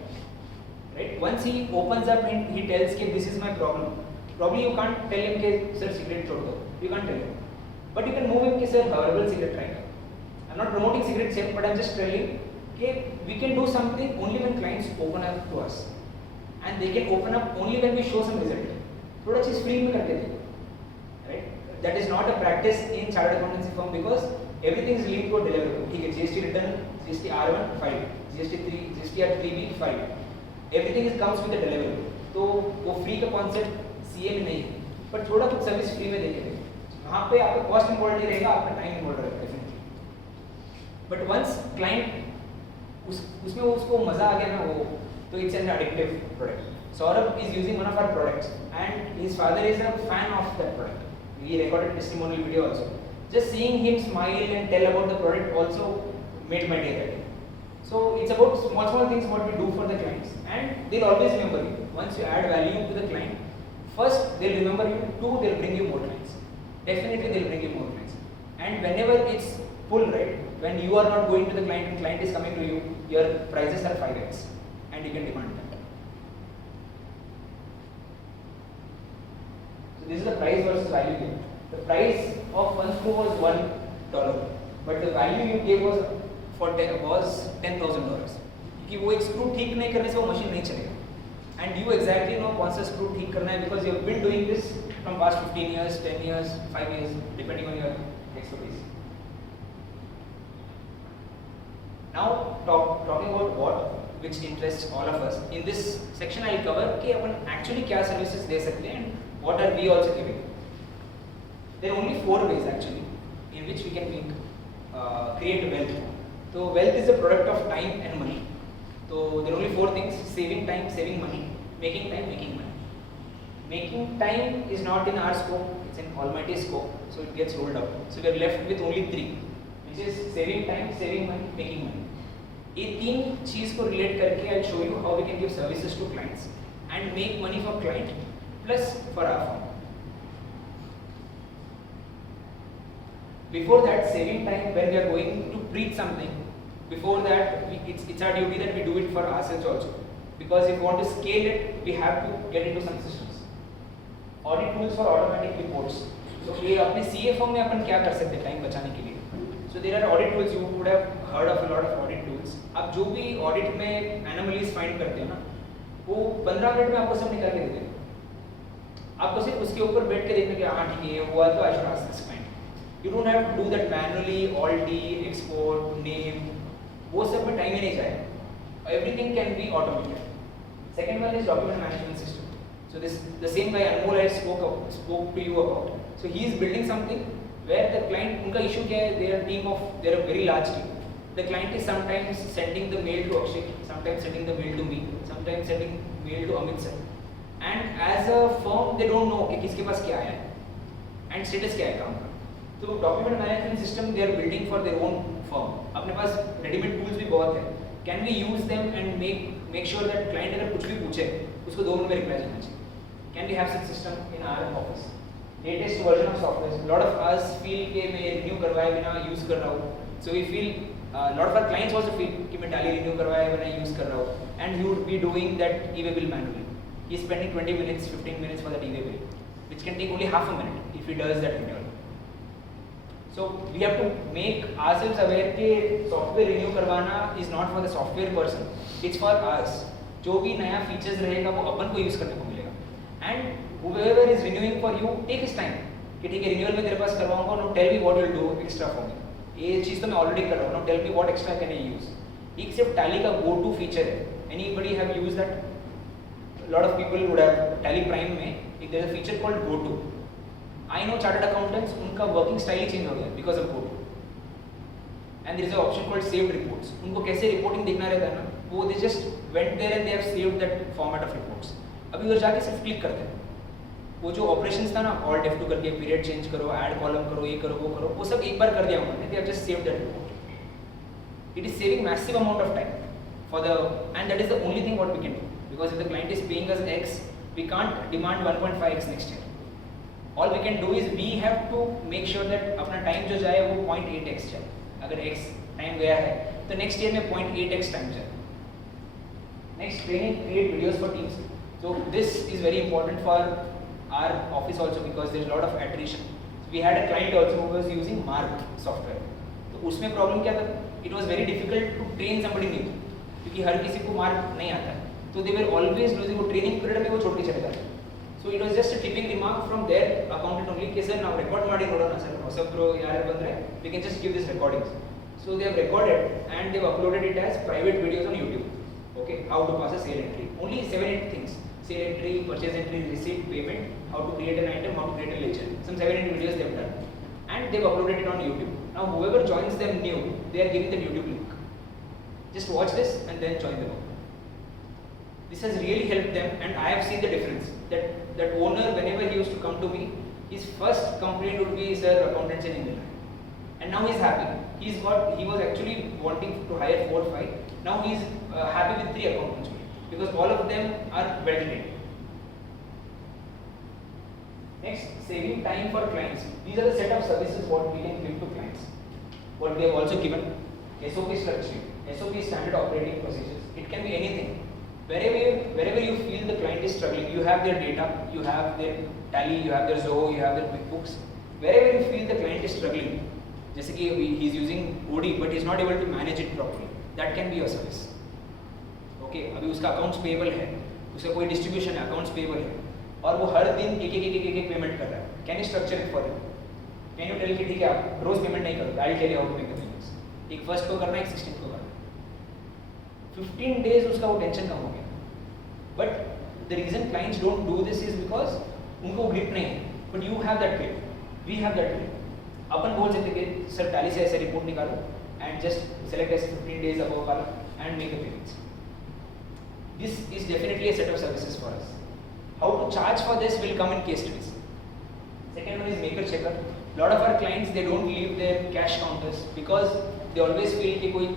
Right? Once he opens up and he tells कि this is my problem. Probably you can't tell him कि sir cigarette छोड़ दो. You can't tell him. But you can move him कि sir herbal cigarette try करो. I'm not promoting cigarette sale, but I'm just telling कि we can do something only when clients open up to us, and they can open up only when we show some result. थोड़ा चीज free में करके दे. Right? That is not a practice in chartered accountancy firm because everything is linked to a deliverable. ठीक है, GST return, GST R1 file, GST R3B file. Everything comes with a deliverable. तो वो free का concept CA में नहीं है, पर थोड़ा कुछ सर्विस फ्री में देंगे. वहाँ पे आपका कॉस्ट इन्वॉल्व नहीं रहेगा, आपका टाइम इन्वॉल्व रहेगा डेफिनेटली. बट वंस क्लाइंट उसमें उसको मजा आ गया ना वो, तो it's an addictive product. Saurabh is using one of our products and his father is a fan of that product. He recorded testimonial video also. Just seeing him smile and tell about the product also made my day that day. So it's about small things what we do for the clients, and they'll always remember you. Once you add value to the client, first they'll remember you, 2 they'll bring you more clients. Definitely they'll bring you more clients. And whenever it's pull, right, when you are not going to the client and client is coming to you, your prices are 5x and you can demand that. So this is the price versus value game. The price of one screw was $1, but the value you gave was $10,000. क्योंकि वो एक screw ठीक नहीं करने से वो machine नहीं चलेगा. And you exactly know कौन सा स्क्रू ठीक करना है because you have been doing this from past 15 years, 10 years, 5 years, depending on your expertise. Now talking about what which interests all of us. In this section I'll cover कि अपन actually क्या services दे सकते हैं and what are we also giving. There are only 4 ways actually in which we can create wealth. So wealth is a product of time and money. So there are only 4 things: saving time, saving money, making time, making money. Making time is not in our scope, it's in Almighty's scope, so it gets rolled up. So we are left with only 3, which is saving time, saving money, making money. ये 3 चीज को relate करके I'll show you how we can give services to clients and make money for client plus for our firm. Before that, saving time, when we are going to preach something, before that it's our duty that we do it for ourselves also, because if we want to scale it, we have to get into some systems. Audit tools for automatic reports. So ये अपने CA firm में अपन क्या कर सकते हैं time बचाने के लिए? So there are audit tools. You would have heard of a lot of audit tools. आप जो भी audit में anomalies find करते हो ना, वो 15 मिनट में आपको सब निकाल के दे देंगे. आपको सिर्फ उसके ऊपर बैठ के देखना कि हाँ ठीक है ये हुआ तो I should ask this client. You don't have to do that manually, alt, export, name. वो सब में time ही नहीं जाएगा. Everything can be automated. Second one is document management system. So this the same guy Anmol I spoke to you about. So he is building something where the client, उनका issue क्या है? They are a very large team. The client is sometimes sending the mail to Akshay, sometimes sending the mail to me, sometimes sending mail to Amit sir. And as a firm, they don't know कि किसके पास क्या है and status क्या है काम का. So document management system they are building for their own firm. अपने पास ready-made tools भी बहुत है. Can we use them and make sure that client अगर कुछ भी पूछे उसको 2 मिनट में रिप्लाई करना चाहिए? Can we have such system in our office? Latest version of software. A lot of us feel कि मैं renew करवाए बिना use कर रहा हूँ. So we feel lot of our clients also feel कि मैं Tally renew करवाए बिना use कर रहा हूँ. And you would be doing that e-way bill manually. He is spending 20 minutes, 15 minutes for that e-way bill, which can take only half a minute if he does that renewal. So we have to make ourselves aware कि software renew करवाना is not for the software person. It's for us. जो भी नया features रहेगा वो अपन को use करने को मिलेगा. And whoever is renewing for you, take his time. कि ठीक है renewal में तेरे पास करवाऊंगा. Now tell me what you'll do extra for me. ये चीज़ तो मैं already कर रहा हूँ. Now tell me what extra can I use. एक सिर्फ Tally का go-to feature है. Anybody have used that? A lot of people would have Tally Prime में एक there is a feature called go-to. I know chartered accountants उनका working style ही change हो गया because of go-to. And there is an option called saved reports. उनको कैसे reporting देखना रहता है ना, वो they just went there and they have saved that format of reports. अभी उधर जाके सिर्फ क्लिक करते हैं. वो जो operations था ना, alt F2 करके period change करो, add column करो, ये करो, वो करो, वो सब एक बार कर दिया उन्होंने. They have just saved that report. It is saving massive amount of time for the, and that is the only thing what we can do. Because if the client is paying us X, we can't demand 1.5x next year. All we can do is we have to make sure that अपना time जो जाए वो 0.8x जाए. अगर x time गया है तो next year में 0.8x time जाए. Next, training, create videos for teams. So this is very important for our office also because there is a lot of attrition. We had a client also who was using Mark software. तो उसमें problem क्या था? It was very difficult to train somebody new क्योंकि हर किसी को Mark नहीं आता. So they were always losing. वो training period में वो छोड़ के चले जाते. So it was just a tipping remark from their accountant only कि sir now record ಮಾಡಿ ನೋಡೋಣ sir ಹೊಸಬ್ರು ಯಾರು ಬಂದ್ರೆ we can just give this recordings. So they have recorded and they have uploaded it as private videos on YouTube. Okay, how to pass a sale entry. Only 7-8 things: sale entry, purchase entry, receipt, payment, how to create an item, how to create a ledger. Some 7-8 videos they have done and they have uploaded it on YouTube. Now whoever joins them new, they are giving the YouTube link. Just watch this and then join them. This has really helped them and I have seen the difference. That owner, whenever he used to come to me, his first complaint would be, sir, accountants in England. And now he's happy. He was actually wanting to hire 4 or 5. Now he's happy with 3 accountants only because all of them are well trained. Next, saving time for clients. These are the set of services what we can give to clients. What we have also given: SOP structure, SOP standard operating procedures. It can be anything. Wherever you feel the client is struggling, you have their data, you have their Tally, you have their Zoho, you have their QuickBooks. Wherever you feel the client is struggling, जैसे कि he is using OD but he is not able to manage it properly, that can be your service. Okay, अभी उसका accounts payable है, उसका कोई distribution है, accounts payable है, और वो हर दिन एक पेमेंट कर रहा है. Can you structure it for him? Can you tell कि ठीक है आप रोज पेमेंट नहीं करो, I'll tell you how to make the payments. एक फर्स्ट को करना है, एक 16th को करना है. 15 days उसका वो टेंशन कम हो गया. But the reason clients don't do this is because उनको grip नहीं है. But you have that grip. We have that grip. अपन बोल सकते कि सर टैली से ऐसे रिपोर्ट निकालो and just select as 15 days above वाला and make a payment. This is definitely a set of services for us. How to charge for this will come in case studies. Second one is maker checker. Lot of our clients they don't leave their cash counters because they always feel कि कोई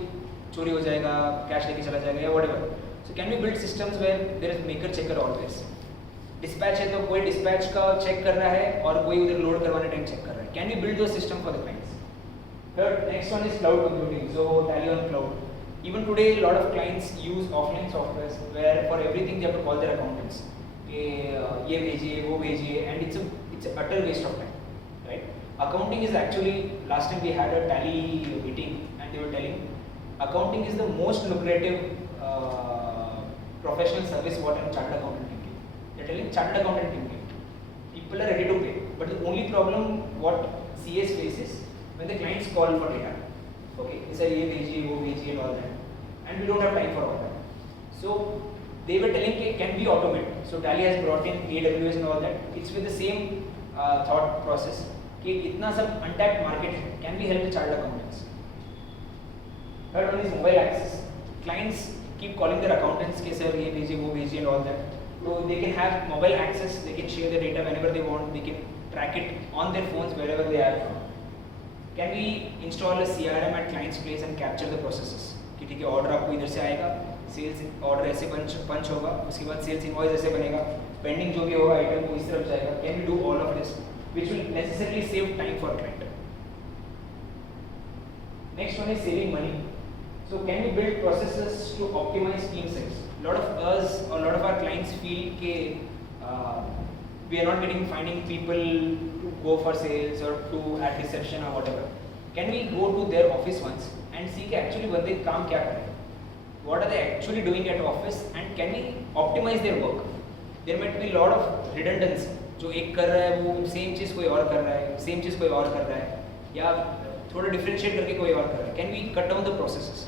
चोरी हो जाएगा, cash लेके चला जाएगा या whatever. So can we build systems where there is maker checker always? Dispatch है तो कोई dispatch का check कर रहा है और कोई उधर load करवाने टाइम check कर रहा है. Can we build those system for the clients? Third, next one is cloud computing. So Tally on cloud. Even today, a lot of clients use offline softwares where for everything they have to call their accountants. ये भेजिए, वो भेजिए, and it's a utter waste of time, right? Accounting is actually last time we had a Tally meeting and they were telling accounting is the most lucrative professional service what a chartered accountant can give. They're telling chartered accountant can give. People are ready to pay, but the only problem what CS faces when the clients call for data. Okay, it's a ये भेजिए, वो भेजिए and all that, and we don't have time for all that. So they were telling can we automate? So Tally has brought in AWS and all that. It's with the same thought process. कि इतना सब untapped market है. Can we help the chartered accountants? Third one is mobile access. Clients keep calling their accountants कि sir ये भेजिए, वो भेजिए and all that. So they can have mobile access. They can share their data whenever they want. They can track it on their phones wherever they are from. Can we install a CRM at client's place and capture the processes? कि ठीक है order आपको इधर से आएगा, sales order ऐसे पंच होगा, उसके बाद सेल्स इनवॉइस ऐसे बनेगा, पेंडिंग जो भी होगा आइटम वो इस तरफ जाएगा. Can we do all of this, which will necessarily save time for client? Next one is saving money. So can we build processes to optimize team size? A lot of us or a lot of our clients feel कि we are not finding people to go for sales or to at reception or whatever. Can we go to their office once and see कि actually बंदे काम क्या कर रहे हैं? What are they actually doing at office and can we optimize their work? There might be a lot of redundancy. जो एक कर रहा है वो same चीज़ कोई और कर रहा है, same चीज़ कोई और कर रहा है, या थोड़ा differentiate करके कोई और कर रहा है. Can we cut down the processes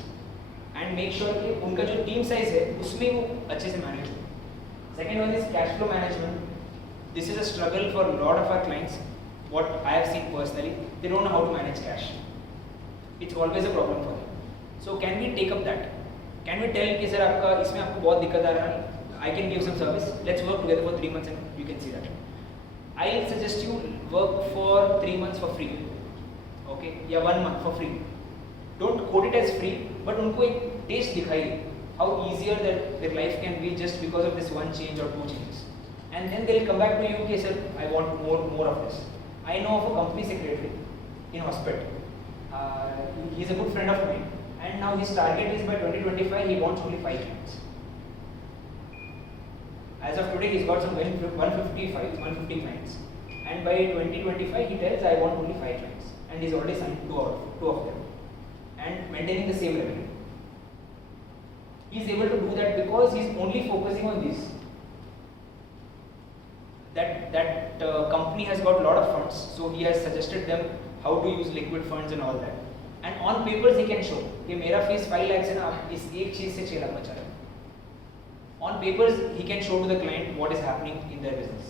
and make sure कि उनका जो team size है उसमें वो अच्छे से manage हो? Second one is cash flow management. This is a struggle for a lot of our clients. What I have seen personally, they don't know how to manage cash. It's always a problem for them. So can we take up that? Can we tell कि sir आपका इसमें आपको बहुत दिक्कत आ रहा है, I can give some service. Let's work together for 3 months and you can see that. I'll suggest you work for 3 months for free. Okay? या 1 month for free. Don't quote it as free, but उनको एक taste दिखाइए how easier their life can be just because of this one change or 2 changes. And then they'll come back to you, okay, sir, I want more of this. I know of a company secretary in hospital. He's a good friend of mine, and now his target is by 2025 he wants only 5 clients. As of today, he's got some 150 clients, and by 2025 he tells I want only 5 clients, and he's already signed two of them, and maintaining the same revenue. He's able to do that because he's only focusing on this. That company has got a lot of funds, so he has suggested them how to use liquid funds and all that. And on papers he can show कि मेरा fees 5 lakhs है ना, इस एक चीज से 6 लाख बचा रहा है. On papers he can show to the client what is happening in their business.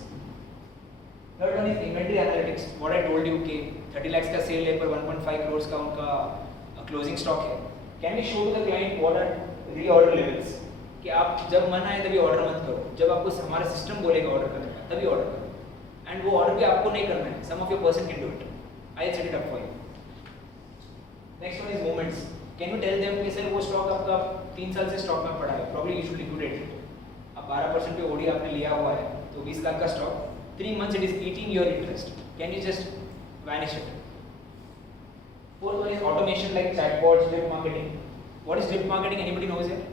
Third one is inventory analytics. What I told you कि 30 lakhs का sale है पर 1.5 crores का उनका closing stock है. Can we show to the client what are reorder levels? कि आप जब मन आए तभी ऑर्डर मत करो, जब आपको हमारा सिस्टम बोलेगा ऑर्डर करने का तभी ऑर्डर करो. एंड वो ऑर्डर भी आपको नहीं करना है, some of your person can do it. I set it up for you. Next one is movements. Can you tell them कि सर वो स्टॉक आपका 3 साल से स्टॉक में पड़ा है, probably you should liquidate it. अब 12% पे ओडी आपने लिया हुआ है तो 20 लाख का stock, 3 months it is eating your interest. Can you just vanish it? Fourth one is automation like chatbots, drip marketing. What is drip marketing? Anybody knows it?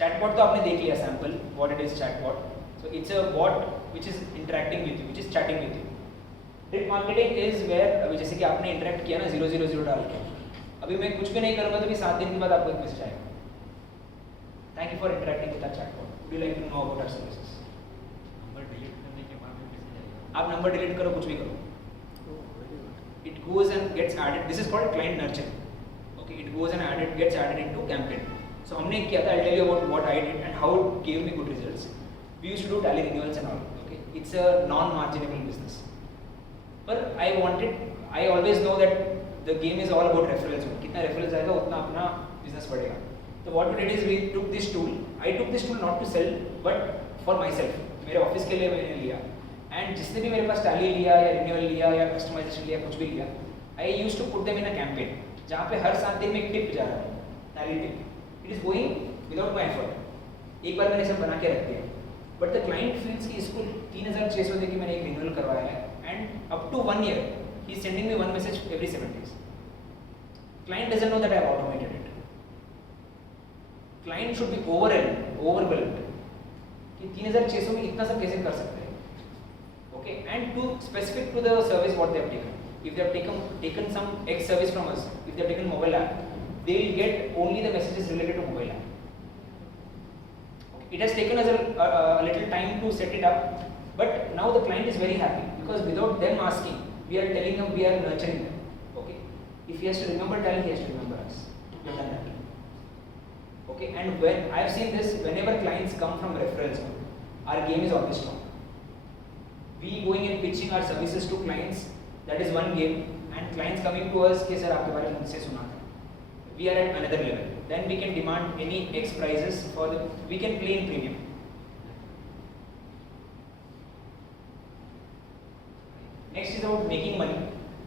Chatbot तो आपने देख लिया sample, what it is chatbot. So it's a bot which is interacting with you, which is chatting with you. Drip marketing is where अभी जैसे कि आपने interact किया ना 000 डाल के, अभी मैं कुछ भी नहीं करूँगा तो भी 7 दिन के बाद आपको एक मैसेज आएगा. Thank you for interacting with our chatbot. Would you like to know about our services? Number delete करने के बाद में मैसेज आएगा. आप नंबर डिलीट करो, कुछ भी करो, it goes and gets added. This is called client nurturing. Okay, it goes and gets added into campaign. So हमने किया था, I'll tell you about what I did and how it gave me good results. We used to do tally renewals and all. Okay, it's a non-marginable business. But I always know that the game is all about referrals. कितना referrals आएगा उतना अपना business बढ़ेगा. So what we did is we took this tool. I took this tool not to sell, but for myself. मेरे office के लिए मैंने लिया. And जिसने भी मेरे पास tally लिया या renewal लिया या customization लिया कुछ भी लिया, I used to put them in a campaign. जहाँ पे हर 7 दिन में एक टिप जा रहा है, tally tip. It is going without my effort. एक बार मैंने सब बना के रख दिया. But the client feels कि इसको 3,600 दे के मैंने एक renewal करवाया है, and up to 1 year, he is sending me one message every 7 days. Client doesn't know that I have automated it. Client should be overwhelmed. कि 3,600 में इतना सब कैसे कर सकते हैं? Okay, and to specific to the service what they have taken. If they have taken some X service from us, if they have taken mobile app, they will get only the messages related to mobile app. It has taken us a little time to set it up, but now the client is very happy because without them asking, we are telling them, we are nurturing them. Okay, if he has to remember talent, he has to remember us. We have done that. Okay, and when I have seen this, whenever clients come from referrals, our game is always strong. We going and pitching our services to clients, that is one game, and clients coming to us, कि sir आपके बारे में हमसे सुना था. We are at another level. Then we can demand any X prices for the. We can play in premium. Next is about making money.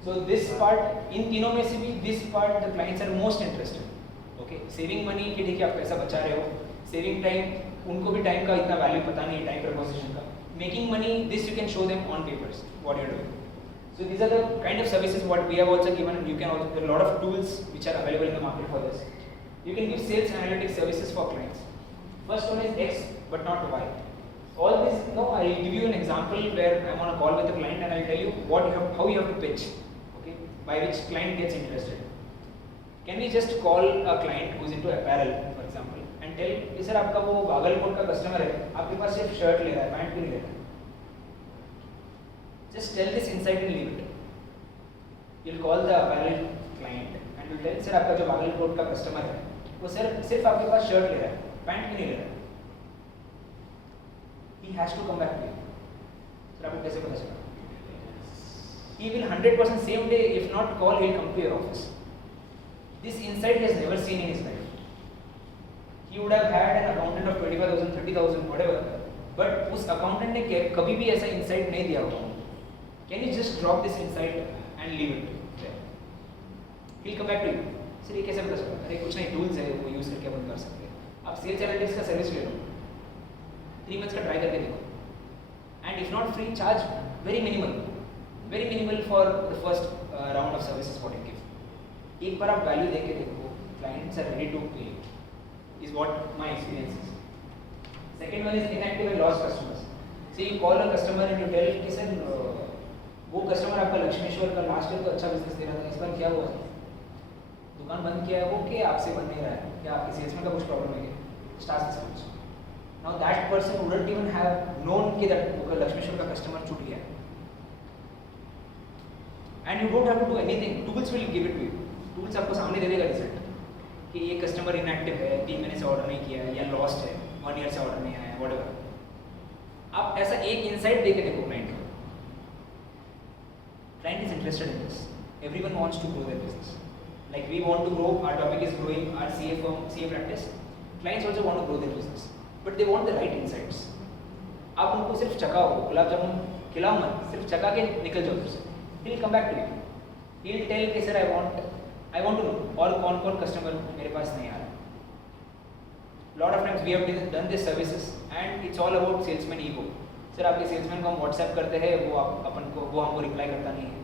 So this part, in तीनों में से भी this part the clients are most interested. Okay, saving money कि ठीक है आप पैसा बचा रहे हो. Saving time, उनको भी time का इतना value पता नहीं है time proposition का. Making money, this you can show them on papers what you are doing. So these are the kind of services what we have also given. You can also, there are a lot of tools which are available in the market for this. You can give sales analytics services for clients. First one is X, but not Y. All this, no, I will give you an example where I'm on a call with a client and I will tell you how you have to pitch, okay, by which client gets interested. Can we just call a client who is into apparel, for example, and tell, sir, आपका वो बागलकोट का customer है, आपके पास सिर्फ shirt ले रहा है, pant भी नहीं ले रहा है. Just tell this insight and leave it. You'll call the apparel client and you'll tell, sir, आपका जो बागलकोट का customer है, वो सिर्फ आपके पास shirt ले रहा है, पैंट भी नहीं ले रहा है. He has to come back to you. Sir, आपको कैसे पता चला? He will 100% same day, if not call, he will come to your office. This insight he has never seen in his life. He would have had an accountant of 25,000, 30,000, whatever, but उस accountant ने कभी भी ऐसा insight नहीं दिया होगा. Can you just drop this insight and leave it there? He'll come back to you. Sir, ये कैसे पता चला? अरे कुछ नहीं, tools है वो use करके अपन कर सकते हैं. आप sales analytics का service ले लो. 3 months का try करके देखो. And if not free, charge very minimal for the first round of services what you give. एक बार आप value देके देखो, clients are ready to pay. Is what my experience is. Second one is inactive and lost customers. So you call a customer and you tell कि sir वो customer आपका लक्ष्मेश्वर का last year तो अच्छा बिजनेस दे रहा था, इस बार क्या हुआ? दुकान बंद किया है वो कि आपसे बन नहीं रहा है, क्या आपके सेल्समैन का कुछ प्रॉब्लम है क्या? Start this much. Now that person wouldn't even have known कि that लक्ष्मेश्वर का कस्टमर छूट गया है. And you don't have to do anything. Tools will give it to you. Tools आपको सामने दे देगा रिजल्ट कि ये कस्टमर इनएक्टिव है, 3 महीने से ऑर्डर नहीं किया है या लॉस्ट है, 1 ईयर से ऑर्डर नहीं आया है, whatever. आप ऐसा एक इंसाइट दे के देखो क्लाइंट को. Client is interested in this. Everyone wants to grow their business. Like we want to grow, our topic is growing our CA practice. Clients also want to grow their business, but they want the right insights. आप उनको सिर्फ चकाओ, गुलाब जामुन खिलाओ मत, सिर्फ चका के निकल जाओ उधर से. He'll come back to you. He'll tell कि sir I want to know और कौन कस्टमर मेरे पास नहीं आ रहा. Lot of times we have done these services and it's all about salesman ego. Sir आपके सेल्समैन को हम व्हाट्सएप करते हैं, वो हमको रिप्लाई करता नहीं है.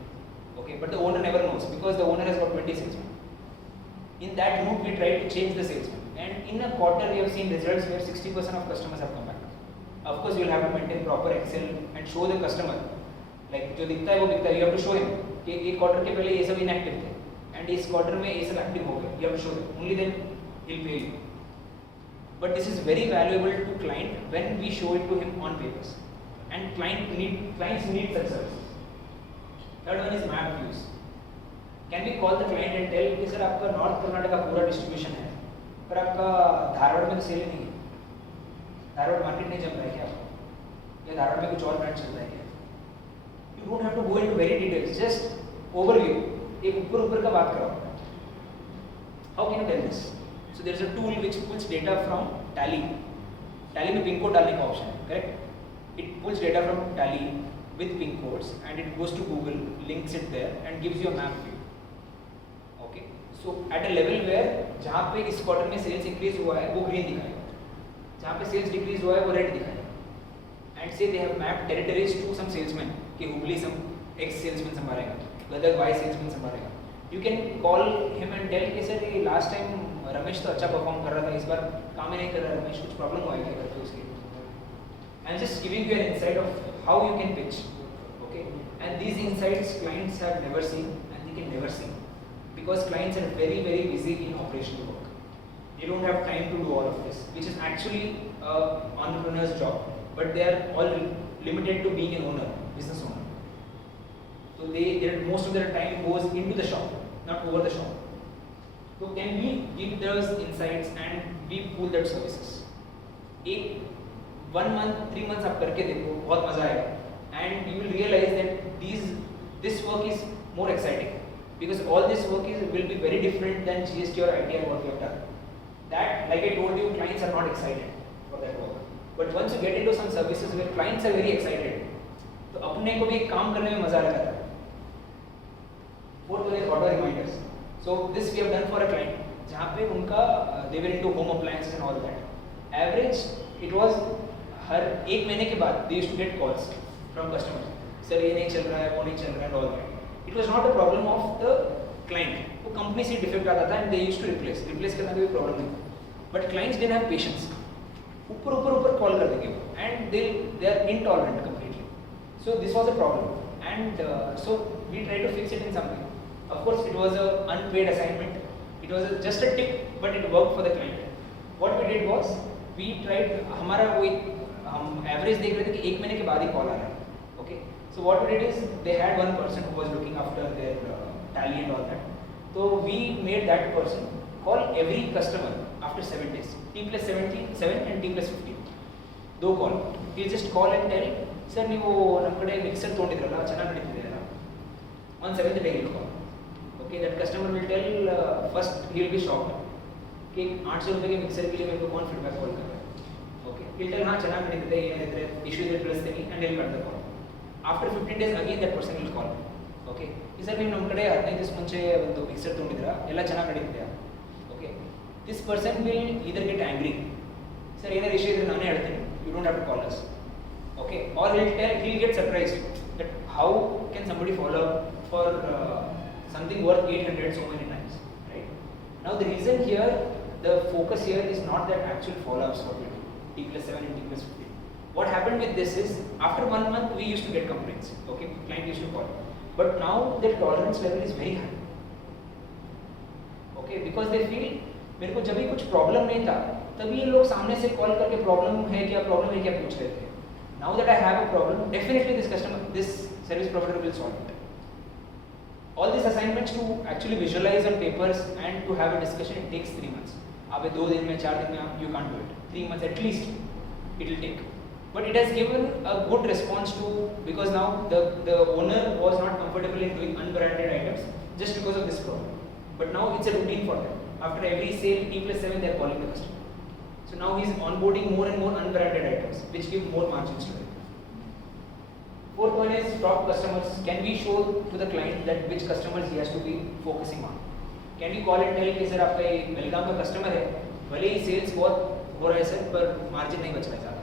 Okay, but the owner never knows because the owner has got 20 salesmen. In that route, we try to change the salesman. And in a quarter, we have seen results where 60% of customers have come back. Of course, you will have to maintain proper Excel and show the customer. Like जो दिखता है वो दिखता है. You have to show him कि एक quarter के पहले ये सब inactive थे, and इस quarter में ये सब active हो गए. You have to show them. Only then he'll pay you. But this is very valuable to client when we show it to him on papers. And clients need such services. Third one is map views. Can we call the client and tell कि sir आपका north Karnataka का पूरा distribution है, पर आपका धारवाड़ में तो cell नहीं है, धारवाड़ मार्केट नहीं जम रहा है क्या आपको, या धारवाड़ में कुछ और ब्रांड चल रहा है क्या? You don't have to go into very details, just overview, एक ऊपर का बात कराओ. How can you tell this? So there is a tool which pulls data from Tally. Tally में पिन कोड डालने का ऑप्शन है, correct? It pulls data from Tally with pin codes and it goes to Google, links it there and gives you a map view. Okay, so at a level where जहाँ पे इस quarter में sales increase हुआ है वो green दिखाएगा, जहाँ पे सेल्स डिक्रीज हुआ है वो रेड दिखाएगा. And say they have mapped territories to some salesman कि हुबली सम एक्स सेल्समैन संभालेगा, गदग वाई सेल्समैन संभालेगा. You can call him and tell कि सर ये लास्ट टाइम रमेश तो अच्छा परफॉर्म कर रहा था, इस बार काम ही नहीं कर रहा रमेश, कुछ प्रॉब्लम हुआ है क्या करके उसके. I'm just giving you an insight of how you can pitch, okay? And these insights clients have never seen and they can never see because clients are very busy in operational work. They don't have time to do all of this, which is actually entrepreneur's job, but they are all limited to being an owner, business owner. So most of their time goes into the shop, not over the shop. So can we give those insights and we pool that services? 1 month, 3 months आप करके देखो, बहुत मजा आएगा. And you will realize that this work is more exciting because all this work will be very different than GST or IT what we have done. That, like I told you, clients are not excited for that work. But once you get into some services where clients are very excited, तो अपने को भी काम करने में मजा आता है. Fourth one is auto reminders. So this we have done for a client, जहाँ पे उनका they were into home appliances and all that. Average it was हर 1 महीने के बाद they used to get calls from customers. Sir ये नहीं चल रहा है, वो नहीं चल रहा है, all that. It was not a problem of the client. वो कंपनी से डिफेक्ट आता था and they used to replace करना कोई प्रॉब्लम नहीं था. But clients didn't have patience. ऊपर कॉल कर देंगे and they are intolerant completely. So this was a problem and so we tried to fix it in some way. Of course it was a unpaid assignment. It was just a tip, but it worked for the client. What we did was we tried हमारा वो हम average देख रहे थे कि 1 महीने के बाद ही कॉल आ रहा है. Okay, so what we did is they had one person who was looking after their tally and all that. तो we made that person call every customer after 7 days, T+7 and T+15 2 call. He just call and tell sir ನೀವು ನಮ್ಮ ಕಡೆ mixer ತೊಗೊಂಡಿದ್ರಲ್ಲ ಚೆನ್ನಾಗಿ ನಡೀತಿದೆ on 7th day he'll call. Okay, that customer will tell first he will be shocked कि 800 रुपए के mixer के लिए मेरे को कौन फीडबैक कॉल कर रहा है. He'll tell हाँ ಚೆನ್ನಾಗಿ ನಡೀತಿದೆ, ಏನಿದ್ರೆ ಇಶ್ಯೂ ಇದೆ ತಿಳಿಸ್ತೀನಿ and he'll cut the call. After 15 days again that person will call. Okay, ಈ ಸರ್ ನೀವು ನಮ್ಮ ಕಡೆ 15 ದಿವಸ ಮುಂಚೆ ಒಂದು ಮಿಕ್ಸರ್ ತೊಗೊಂಡಿದ್ರಾ, ಎಲ್ಲ ಚೆನ್ನಾಗಿ ನಡೀತಿದೆಯಾ? Okay, this person will either get angry, sir ಏನಾದ್ರು ಇಶ್ಯೂ ಇದ್ರೆ ನಾನೇ ಹೇಳ್ತೀನಿ, you don't have to call us. Okay, or he'll get surprised that how can somebody follow up for something worth 800 so many times, right? Now the reason here, the focus here is not that actual follow-ups for people. T+7 and T+15. What happened with this is, after 1 month we used to get complaints, okay, client used to call, but now their tolerance level is very high, okay, because they feel मेरे को जब भी कुछ problem नहीं था तभी ये लोग सामने से कॉल करके प्रॉब्लम है क्या पूछ रहे थे. Now that I have a problem, definitely this service provider will solve it. All these assignments to actually visualize on papers and to have a discussion, it takes 3 months. आप 2 दिन में 4 दिन में you can't do it. 3 months at least it will take. But it has given a good response to, because now the owner was not comfortable in doing unbranded items just because of this problem. But now it's a routine for them. After every sale T+7 they are calling the customer. So now he's onboarding more and more unbranded items which give more margins to him. Fourth one is top customers. Can we show to the client that which customers he has to be focusing on? Can we call and tell कि sir आपका ये बेलगाम का customer है, भले ही sales बहुत हो रहा है सर पर मार्जिन नहीं बच रहा है ज़्यादा,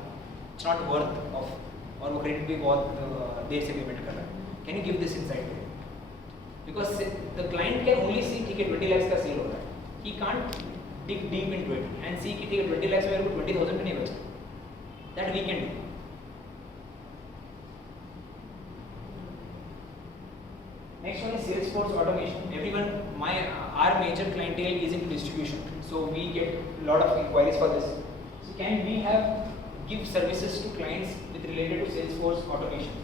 इट्स नॉट वर्थ ऑफ, और वो क्रेडिट भी बहुत देर से पेमेंट कर रहा है. Can you give this insight? Because the client can only see ठीक है 20 lakhs का सेल हो रहा है, he can't dig deep into it and see कि ठीक है 20 lakhs में मेरे को 20,000 भी नहीं बचा. That we can do. Next one is Salesforce automation. Everyone, our major clientele is into distribution, so we get a lot of inquiries for this. So can we give services to clients with related to Salesforce automation?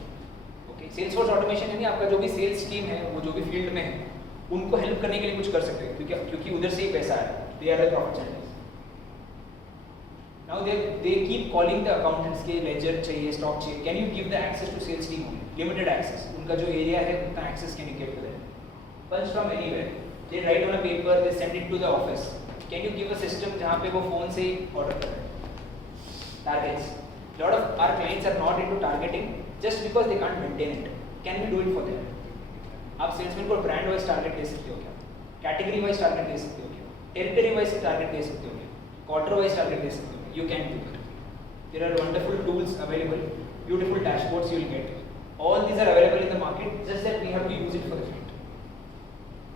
Okay, Salesforce automation यानी आपका जो भी sales team है, वो जो भी field में है, उनको हेल्प करने के लिए कुछ कर सकते हो क्योंकि उधर से ही पैसा है, they are the profit centres. Now they keep calling the accountants के लेजर चाहिए, स्टॉक चाहिए, can you give the access to sales team, limited access, उनका जो एरिया है उतना access can you give to them, punch from anywhere, they write on a paper, they send it to the office, can you give a system जहाँ पे वो phone से ही order कर रहे हैं। Targets, lot of our clients are not into targeting just because they can't maintain it, can we do it for them? आप salesman को brand wise target दे सकते हो क्या, कैटेगरी वाइज टारगेट दे सकते हो क्या, टेरिटरी वाइज टारगेट दे सकते हो क्या, क्वार्टर वाइज टारगेट दे सकते हो, you can do it. There are wonderful tools available, beautiful dashboards you will get, all these are available in the market, just that we have to use it for the client.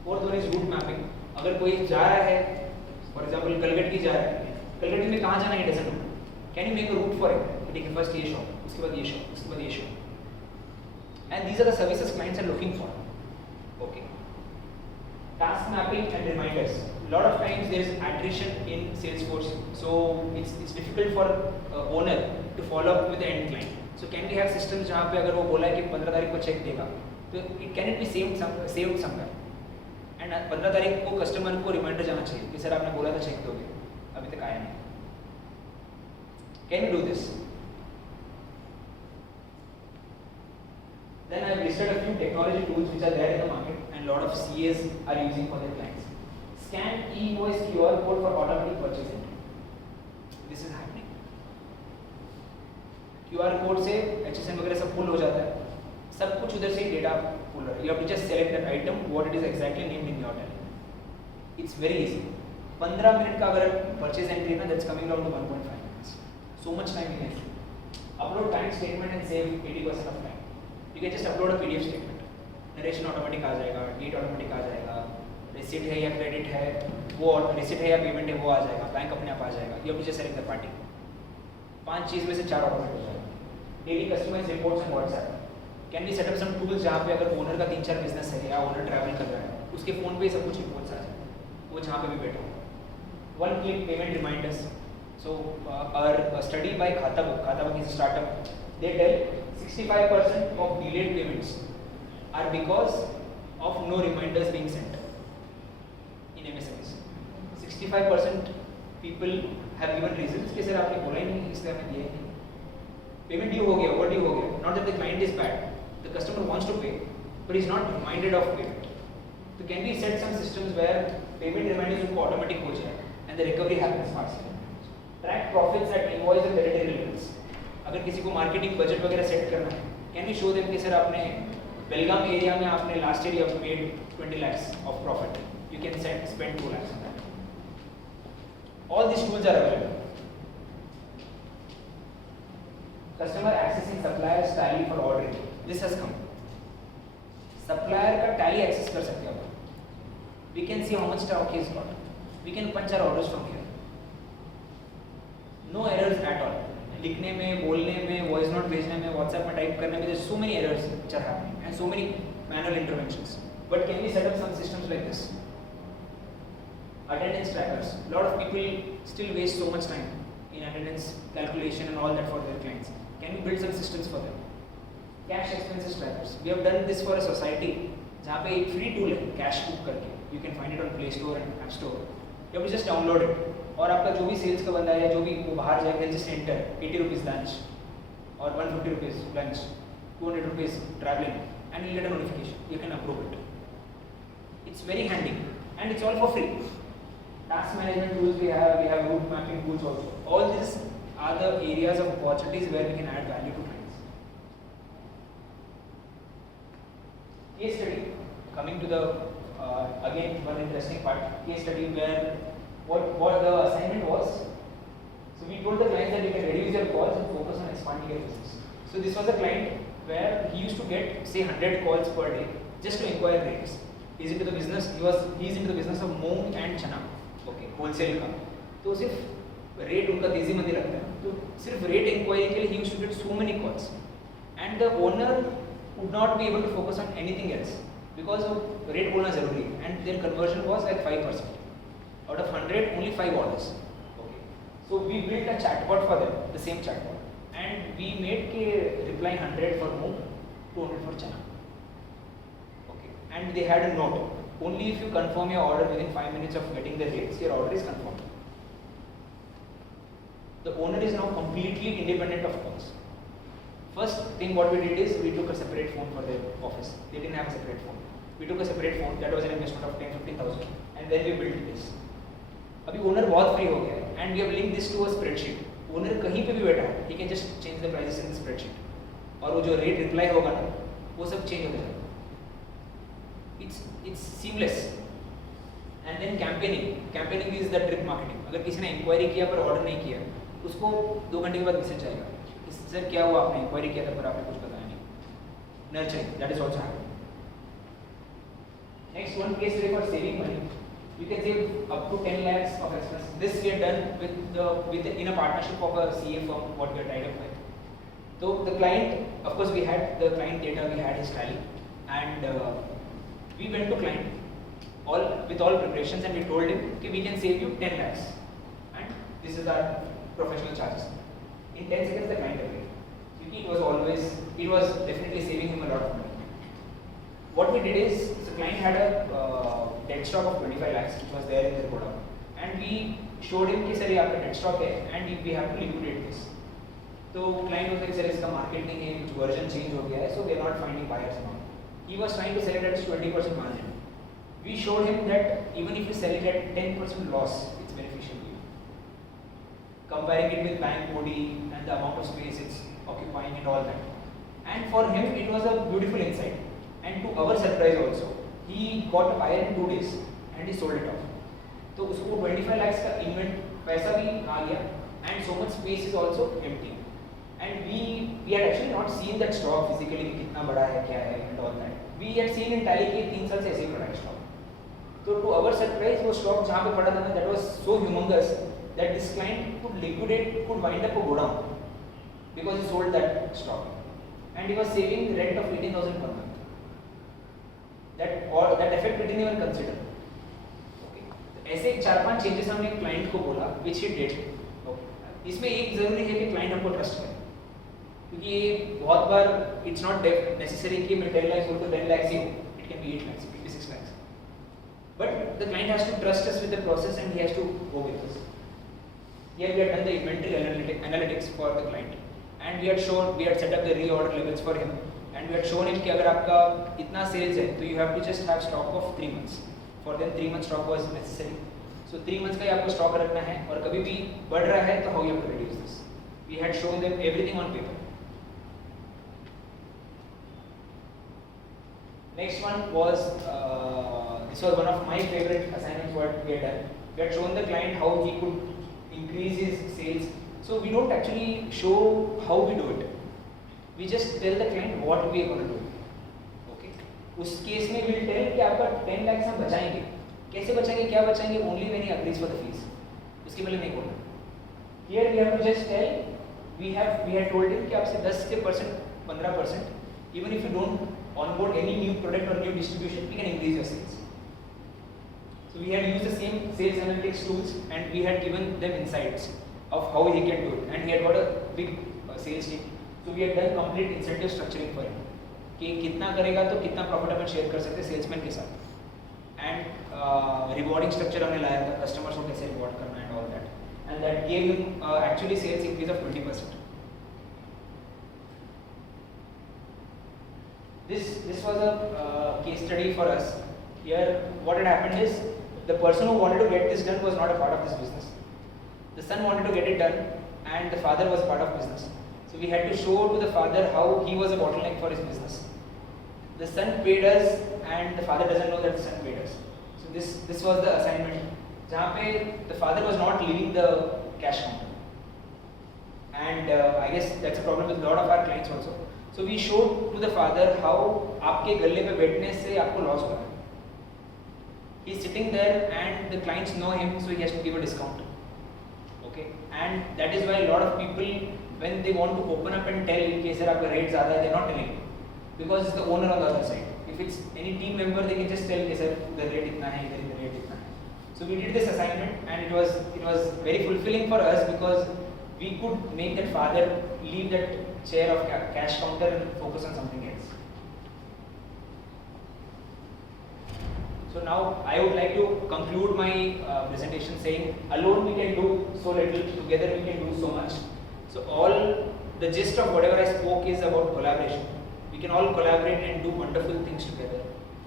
Fourth one is route mapping. अगर कोई जा रहा है, for example Calcutta जा रहा है, कलकत्ता में कहाँ जाना है doesn't know, can you make a route for it? देखिए फर्स्ट ये शॉप, उसके बाद ये शॉप, उसके बाद ये shop, and these are the services clients are looking for. Okay, task mapping and reminders. Lot of times there is attrition in Salesforce, so it's difficult for owner to follow up with the end client. So can we have systems जहाँ पे अगर वो बोला है कि 15 तारीख को check देगा, तो can it be saved somewhere? And 15 तारीख को कस्टमर को रिमाइंडर जाना चाहिए कि सर आपने बोला था चेक दोगे, अभी तक आया नहीं. Can we do this? Then I have listed a few technology tools which are there in the market and a lot of CAs are using for their clients. Scan e-invoice QR code for automatic purchasing. This is happening. QR code से HSN वगैरह सब पुल हो जाता है, सब कुछ उधर से ही डेटा पुल हो रहा है. You have to just select that item, what it is exactly named in your tally. It's very easy. 15 minute का अगर purchase entry है ना, that's coming down to 1.5 minutes. So much time you can upload bank statement and save 80% of time. You can just upload a PDF statement. Narration automatic आ जाएगा, date automatic आ जाएगा, receipt है या credit है वो, रिसिट है या पेमेंट है वो आ जाएगा, बैंक अपने आप आ जाएगा. You have to just select the party. 5 चीज़ में से 4 ऑटोमेटिक हो जाएगा. Daily customize reports and WhatsApp. Can be setup some tools जहाँ पे अगर ओनर का 3-4 बिजनेस है या ओनर ट्रैवल कर रहा है, उसके फ़ोन पे सब कुछ रिपोर्ट्स आ जाए, वो जहाँ पे भी बैठा हो. 1 click payment reminders. So our study by Khata Book is a startup. They tell 65% of delayed payments are because of no reminders being sent in MSMEs. 65% people have given reasons कि sir आपने बोला ही नहीं, इसलिए आपने दिया ही नहीं. Payment due हो गया, overdue हो गया. Not that the client is bad, the customer wants to pay, but he's not reminded of payment. So can we set some systems where payment reminders उनको automatic हो जाए and the recovery happens faster. Track profits at invoice and territory levels. अगर किसी को marketing budget वगैरह set करना है, can we show them कि सर आपने बेलगाम एरिया में आपने last year you have made 20 lakhs of profit, you can spend 2 lakhs on that. All these tools are available. Customer accessing suppliers tally for ordering. This has come. Supplier का tally access कर सकते हो. We can see how much stock he has got. We can punch our orders from here. No errors at all. लिखने में, बोलने में, voice note भेजने में, व्हाट्सएप में टाइप करने में, there's so many errors which are happening and so many manual interventions. But can we set up some systems like this? Attendance trackers. A lot of people still waste so much time in attendance calculation and all that for their clients. Can we build some systems for them? Cash expenses trackers. We have done this for a society जहाँ पे एक free tool है cash book करके. You can find it on Play Store and App Store. You have to just download it. और आपका जो भी sales का बंदा है या जो भी वो बाहर जाएगा, जस्ट एंटर 80 रुपीज़ लंच और 150 rupees lunch, 200 rupees travelling, and you get a notification. You can approve it. It's very handy and it's all for free. Task management tools we have route mapping tools also. All these are the areas of opportunities where we can add value to clients. Case study. Coming to the again one interesting part. Case study where what the assignment was. So we told the client that you can reduce your calls and focus on expanding your business. So this was a client where he used to get say 100 calls per day just to inquire rates. He's into the business. He's into the business of moong and चना. Okay, wholesale का. तो सिर्फ rate उनका तेजी मंदी लगता है. तो सिर्फ रेट इंक्वायरी के लिए he used to get so many calls, and the owner would not be able to focus on anything else because of rate बोलना जरूरी है. And their conversion was like 5%. Out of 100, only 5 orders. Okay. So we built a chatbot for them, the same chatbot, and we made के reply 100 for moong, 200 for चना. Okay. And they had a note. only if you confirm your order within 5 minutes of getting the rates, your order is confirmed. The owner is now completely independent of calls. First thing what we did is we took a separate phone for their office. They didn't have a separate phone. We took a separate phone, that was an investment of 10-15,000, and then we built this. अभी owner बहुत free हो गया है, and we have linked this to a spreadsheet. Owner कहीं पे भी बैठा है, he can just change the prices in the spreadsheet. और वो जो rate reply होगा ना, वो सब change हो जाएगा. It's seamless. And then campaigning is the drip marketing. अगर किसी ने inquiry किया पर order नहीं किया, उसको 2 घंटे के बाद मैसेज आएगा. सर क्या हुआ, आपने inquiry किया था पर आपने कुछ बताया नहीं. Nurturing, that is also happening. Next one case study for saving money. You can save up to 10 lakhs of expense. This we are done in a partnership of a CA firm what we are tied up with. So the client, of course, we had the client data, we had his tally, and we went to client with all preparations, and we told him that we can save you 10 lakhs, and this is our professional charges. In 10 seconds, the client agreed. It was definitely saving him a lot of money. What we did is, the client had a dead stock of 25 lakhs, which was there in their godown, and we showed him कि sir ये आपका dead stock है, and we have to liquidate this. तो client was like, sir इसका market नहीं है, कुछ version change हो गया है, so we are not finding buyers now. He was trying to sell it at 20% margin. We showed him that even if you sell it at 10% loss, it's beneficial to you. Comparing it with bank body and the amount of space it's occupying and all that. And for him, it was a beautiful insight. And to our surprise also, he got a buyer in 2 days and he sold it off. तो उसको 25 lakhs का invent पैसा भी आ गया, and so much space is also empty. And we had actually not seen that stock physically कि कितना बड़ा है क्या है and all that. We had seen in Tally कि 3 साल से ऐसे ही पड़ा है stock. तो to our surprise वो stock जहाँ पे पड़ा था ना, that was so humongous that this client could wind up a go down because he sold that stock, and he was saving the rent of 18,000 per month. That effect we didn't even consider. Okay. ऐसे 4-5 changes हमने client को बोला, which he did. Okay. इसमें एक जरूरी है कि client हमको trust करे, क्योंकि ये बहुत बार it's not necessary कि मैं 10 lakhs बोल तो 10 lakhs ही हो. It can be 8 lakhs, it can be 6 lakhs. But the client has to trust us with the process and he has to go with us. Here we had done the inventory analytics for the client, and we had set up the reorder levels for him, and we had shown him कि अगर आपका इतना sales है तो you have to just have stock of 3 months. For them 3 months stock was necessary. So 3 months का ही आपको stock रखना है, और कभी भी बढ़ रहा है तो how you have to reduce this. We had shown them everything on paper. Next one was this was one of my favorite assignments what we had done. We had shown the client how he could increase his sales. So we don't actually show how we do it. We just tell the client what we are going to do. Okay. उस case में we'll tell कि आपका 10 lakhs हम बचाएंगे. कैसे बचाएंगे, क्या बचाएंगे? Only when he agrees for the fees. उसके पहले नहीं बोलना. Here we have to just tell. We had told him कि आपसे 10% 15%. Even if you don't onboard any new product or new distribution, we can increase your sales. So we had used the same sales analytics tools, and we had given them insights of how he can do it, and he had got a big sales team. So we had done complete incentive structuring for him कि कितना करेगा तो कितना profit अपन share कर सकते हैं salesman के साथ, एंड रिवॉर्डिंग स्ट्रक्चर हमने लाया था, कस्टमर्स को कैसे रिवॉर्ड करना and all that, and that gave him actually sales increase of 20%. This was a case study for us. Here what had happened is the person who wanted to get this done was not a part of this business. The son wanted to get it done, and the father was part of business. So we had to show to the father how he was a bottleneck for his business. The son paid us, and the father doesn't know that the son paid us. So this was the assignment. जहाँ पे the father was not leaving the cash counter, and I guess that's a problem with a lot of our clients also. So we showed to the father how आपके गले पे बैठने से आपको loss हो रहा है. He's sitting there, and the clients know him, so he has to give a discount. Okay, and that is why a lot of people, when they want to open up and tell कि sir आपका rate ज़्यादा है, they're not telling, because it's the owner on the other side. If it's any team member, they can just tell कि sir the rate इतना है, इधर the rate इतना है. So we did this assignment, and it was very fulfilling for us, because we could make that father leave that chair of cash counter and focus on something else. So now I would like to conclude my presentation saying alone we can do so little, together we can do so much. So all the gist of whatever I spoke is about collaboration. We can all collaborate and do wonderful things together,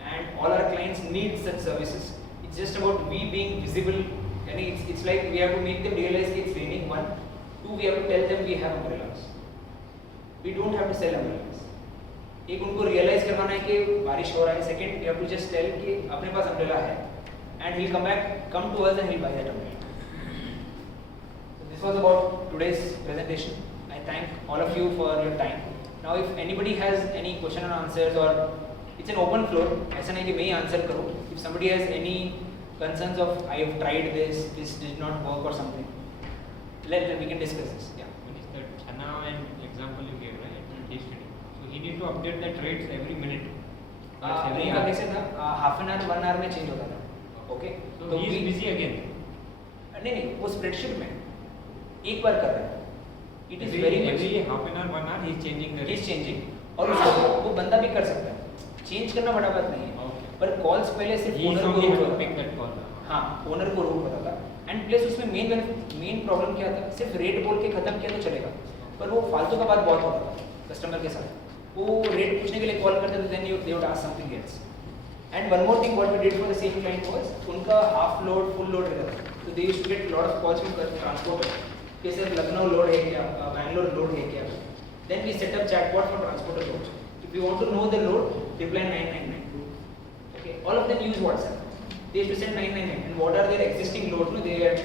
and all our clients need such services. It's just about we being visible, and it's like we have to make them realize it's raining. One, two, we have to tell them we have umbrellas. We don't have to sell umbrellas. एक उनको realise करवाना है कि बारिश हो रहा है. Second, you have to just tell कि अपने पास अम्ब्रेला है, and he will come back, come to us and he will buy that umbrella. This was about today's presentation. I thank all of you for your time. Now if anybody has any question and answers, or it's an open floor, ऐसा नहीं कि मैं ही answer करूँ. If somebody has any concerns of I have tried this did not work or something, we can discuss this. Yeah. What is that Chana and example you gave, right? Case study. So he need to update that rates every minute. Every नहीं, hour. कैसे था, half an hour 1 our में change होता था. Okay, So he is busy again. नहीं, वो spreadsheet में एक बार कर रहे हैं. It is very every half an hour, 1 hour he is changing the is rates. Changing, और उसको वो बंदा भी कर सकता है. चेंज करना बड़ा बात नहीं है, Okay. पर कॉल्स पहले सिर्फ He is ओनर को only रूट to होता pick था. that call. हाँ, ओनर को रूट होता था. एंड प्लस उसमें मेन प्रॉब्लम क्या था, सिर्फ रेट बोल के खत्म किया तो चलेगा, पर वो फालतू का बात बहुत होता था कस्टमर के साथ. वो रेट पूछने के लिए कॉल करते थे, then they would ask something else. And one more thing what we did for the same client was, उनका हाफ लोड फुल लोड रहता था. तो they used to get lot of calls from transporter कि sir Lucknow load है क्या, Bangalore load है क्या. Then we set up chatbot for transporter loads. If you want to know the load, reply 999. Okay, all of them use WhatsApp. They used to send 999, and what are their existing loads? No, they had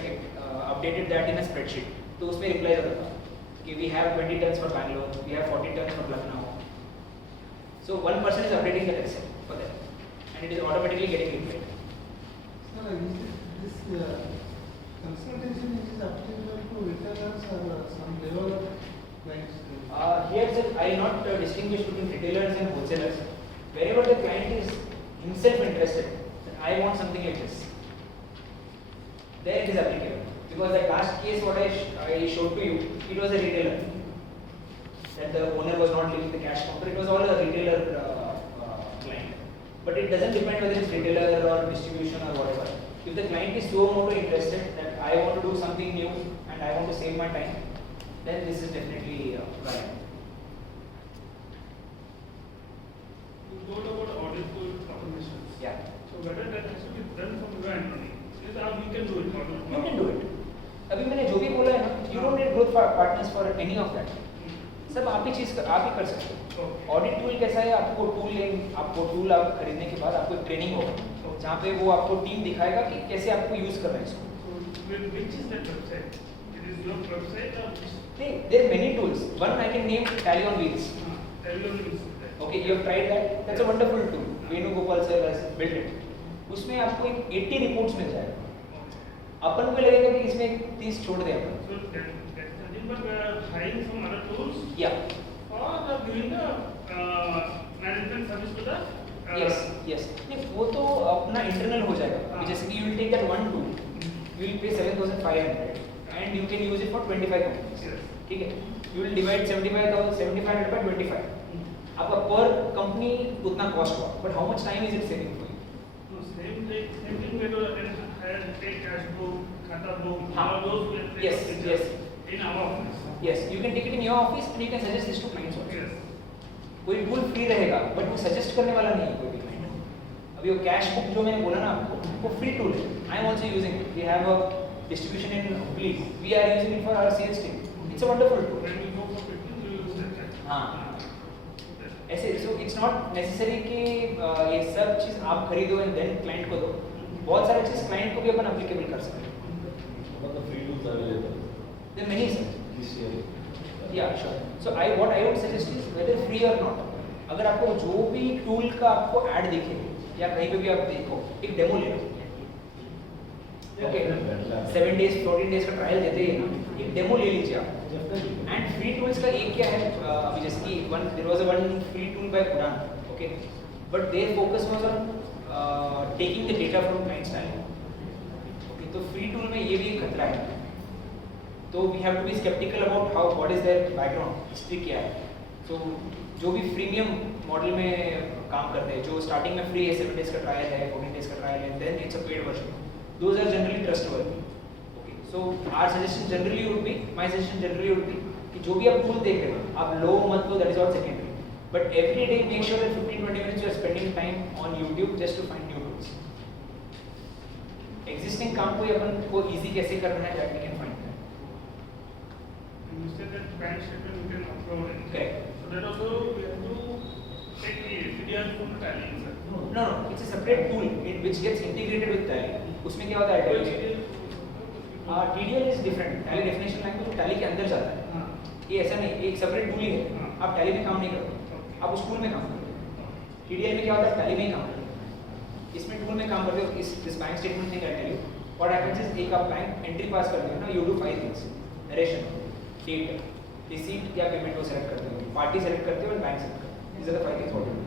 updated that in a spreadsheet. तो उसमें reply आता था कि we have 20 tons for Bangalore, we have 40 tons for Lucknow. So one person is updating that Excel for them, and it is automatically getting replied. Sir, this consultation is applicable to retailers or some level of clients? Here, sir, I will not distinguish between retailers and wholesalers. Wherever the client is himself interested, that I want something like this, there it is applicable. Because that last case what I showed to you, it was a retailer. That the owner was not leaving the cash counter. It was all a retailer client. But it doesn't depend whether it's retailer or distribution or whatever. If the client is so moto interested that I want to do something new and I want to save my time, then this is definitely valid. You told about audit tool automations. Yeah, So whether that has to be done from your end only, is how we can do it. you can do it. अभी मैंने जो भी बोला है ना, you don't need growth partners for any of that. सब आप ही कर सकते हो. ऑडिट टूल कैसा है, आपको टूल आप खरीदने के बाद आपको एक ट्रेनिंग होगा जहाँ पे वो आपको टीम दिखाएगा कि कैसे आपको यूज करना है इसको. So which is that website? It is your website or just नहीं, there are many tools. One I can name Tally on Wheels. everyone uses that? Okay, you have tried that. That's a wonderful tool. Venugopal sir has built it. उसमें आपको 80 reports मिल जाएगा. अपन को लगेगा कि इसमें 30 छोड़ दें अपन. So that's the thing, but we are hiring some other tools Yeah. or giving the management service to the Yes. नहीं, वो तो अपना इंटरनल हो जाएगा. हाँ. जैसे कि you will take that one tool, you will pay 7,500 and you can use it for 25 companies. Yes. ठीक है. You will divide 7,500 by 25. आपका पर कंपनी उतना कॉस्ट हुआ, but how much time is it saving for you? No, same thing we do take cash book, khata book, हाँ. all those we take Yes, pictures yes. in our office. Yes, you can take it in your office and you can suggest this to clients also. Yes. कोई tool free रहेगा, but वो suggest करने वाला नहीं है कोई भी client. अभी वो कैश बुक जो मैंने बोला ना आपको, वो फ्री टूल है. I am also using it. We have a distribution in Hubli. We are using it for our sales team. It's a wonderful tool. When we go for pictures, we use that. हाँ. ऐसे so it's not necessary कि ये सब चीज़ आप खरीदो and then client को दो. बहुत सारे चीज़ क्लाइंट को भी अपन अप्लीकेबल कर सकते हैं. But the free tools are available there many sir. this year. Yeah, sure. So what I would suggest is whether free or not, अगर आपको जो भी टूल का आपको ऐड दिखे या कहीं पे भी आप देखो, एक डेमो ले लो. ओके, 7 days 14 days का ट्रायल देते ही ना, एक डेमो ले लीजिए आप. एंड फ्री टूल्स का एक क्या है, अभी जैसे कि there was one free tool by Udaan. Okay, but there focus was on taking the data from clients time. Okay, तो फ्री टूल में ये भी एक खतरा है. तो we have to be sceptical about how what is their background history क्या है. तो जो भी प्रीमियम मॉडल में काम करते हैं, जो स्टार्टिंग में फ्री है, 7 days का ट्रायल है, 14 days का ट्रायल है, then it's a paid version, those are generally trustworthy. Okay, so our suggestion generally would be, my suggestion generally would be कि जो भी आप टूल देख रहे हो आप लो मत लो, that is all secondary, but every day make sure that 15-20 minutes you are spending time on YouTube just to find new tools. Existing काम को अपन को easy कैसे करना है, that we can find that. You said that bank statement you can upload it. Correct. So that also we have to take the CDR from Tally, sir. No, it's a separate tool which gets integrated with Tally. उसमें क्या होता है TDL is different. Tally definition language Tally के अंदर जाता है. हाँ. ये ऐसा नहीं, एक सेपरेट टूल ही है. हाँ. आप Tally में काम नहीं करोगे, आप उस टूल में काम करोगे. TDL में क्या होता है, Tally में ही काम करोगे. इसमें टूल में काम करते हो. इस bank statement thing I tell you, what happens is एक आप बैंक एंट्री पास करते हो ना, you do 5 things, narration, date, receipt या पेमेंट को सेलेक्ट करते हो, पार्टी सेलेक्ट करते हो और बैंक सेलेक्ट करते हो. This are the 5 things what you do.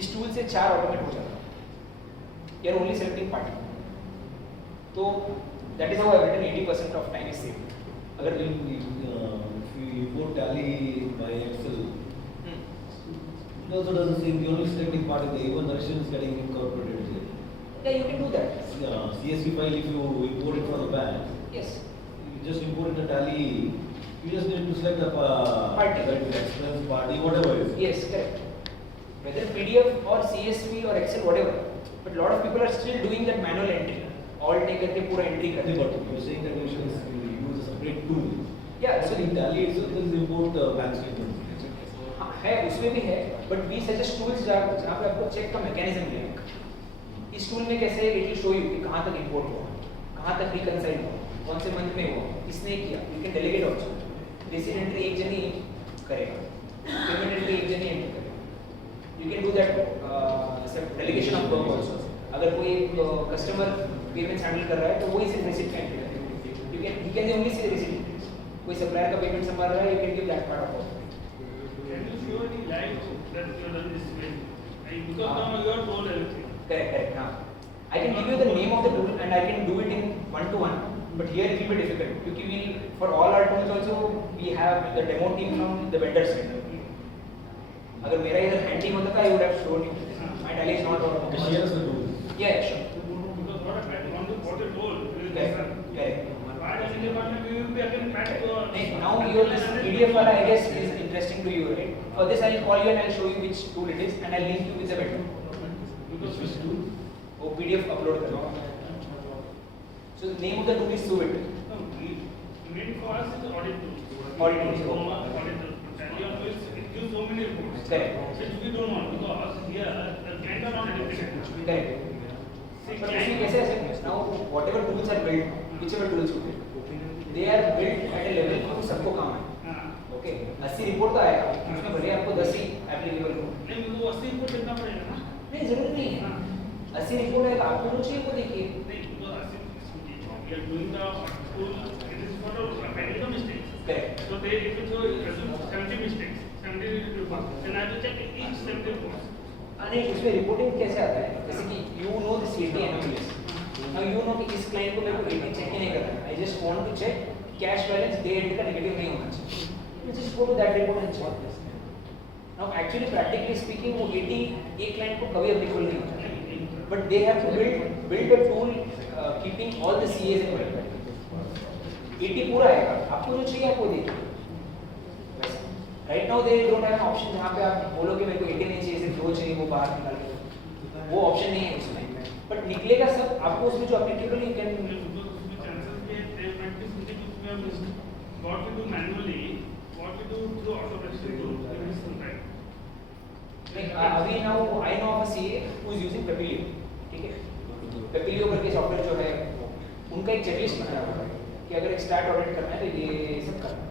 इस टूल से 4 ऑटोमेट हो जाता है. You are only selecting party. तो that is how I written 80% of time is saved. अगर if we import Tally by Excel, it also does the same. The only selecting part is the even version is getting incorporated here. Yeah, you can do that. CSV file, if you import it from the bank, Yes. you just import it to Tally. You just need to select the Party. expense party, whatever it is. Yes, correct. Whether PDF or CSV or Excel, whatever. But lot of people are still doing that manual entry. All take करके पूरा entry करते But you're saying that you should use a separate tool. Yeah, So in Tally itself, there is import bank statement. हाँ, है, उसमें भी है, but we suggest tools जहाँ पे आपको चेक का मैकेनिज्म मिलेगा. इस टूल में कैसे इट विल शो यू कि कहाँ तक इंपोर्ट हुआ, कहाँ तक रिकंसाइल हुआ, कौन से मंथ में हुआ, किसने किया. You can delegate also. Receipt entry एक जन ही करेगा, पेमेंट एंट्री एक जन ही एंट्री करेगा. You can do that delegation of work also. अगर कोई कस्टमर पेमेंट्स हैंडल कर रहा है तो वही सिर्फ रिसीट का एंट्री करेगा. You can he can only see receipt. कोई सप्लायर का पेमेंट संभाल रहा है, you can give that part of. Can you show any live that you have done this way? Because now you have told everything. Correct, हाँ. I can give you the name of the tool and I can do it in one-to-one, but here it will be difficult because we for all our tools also we have the demo team from the vendor side. अगर मेरा इधर hand team होता था I would have shown you. My Tally is not all. Okay, share us the tool. Yeah, sure. Because what I want to what you told. Correct. Why doesn't the partner we will be again back to Now your this PDF wala I guess is interesting to you, right? For this I'll call you and I'll show you which tool it is and I'll link you with the vendor. because Which tool? वो PDF upload करो. So the name of the tool is Suite. no, main for us is audit tool. Audit tool. Audit tool. Tally always it gives so many reports. Correct. Which we don't want because here the client are not educated. Correct. See, But इसमें कैसे ऐसे now whatever tools are built, whichever tools you build, they are built at a level जो सबको काम है. हाँ. Okay 80 report तो आएगा, उसमें भले आपको 10 ही एप्लीकेबल हो. नहीं वो 80 रिपोर्ट देखना पड़ेगा ना. नहीं जरूरत नहीं है. हाँ. 80 रिपोर्ट है, आपको जो चाहिए वो देखिए. नहीं because 80 we are doing the tool it is for finding the mistakes. Correct. So they if you show 70 mistakes, 70 reports, then I have to check each 70 reports. अरे उसमें रिपोर्टिंग कैसे आता है? जैसे कि you know this 80 anomalies. Now you know कि इस client को मेरे को 80 चेक ही नहीं करना है. I just want to check cash balance day and का नेगेटिव नहीं होना चाहिए. You just go to that report and check this. Now actually practically speaking वो 80 एक क्लाइंट को कभी applicable नहीं होता. But they have to build a tool keeping all the CAs in mind. 80 पूरा आएगा. आपको जो चाहिए आपको देखिए. Right now they don't have an option जहाँ पे आप बोलोगे मेरे को 80 नहीं चाहिए, सिर्फ 2 चाहिए, वो बाहर निकाल के. वो ऑप्शन नहीं है उसमें. बट निकलेगा सब आपको उसमें जो applicable you can. What we do manually, what we do through automation tool, there is some time. अभी now I know of a CA who is using Papilio. ठीक है, पेपिलियो करके सॉफ्टवेयर जो है उनका एक चेकलिस्ट बनाया हुआ है कि अगर एक स्टार्ट ऑडिट करना है तो ये सब करना है.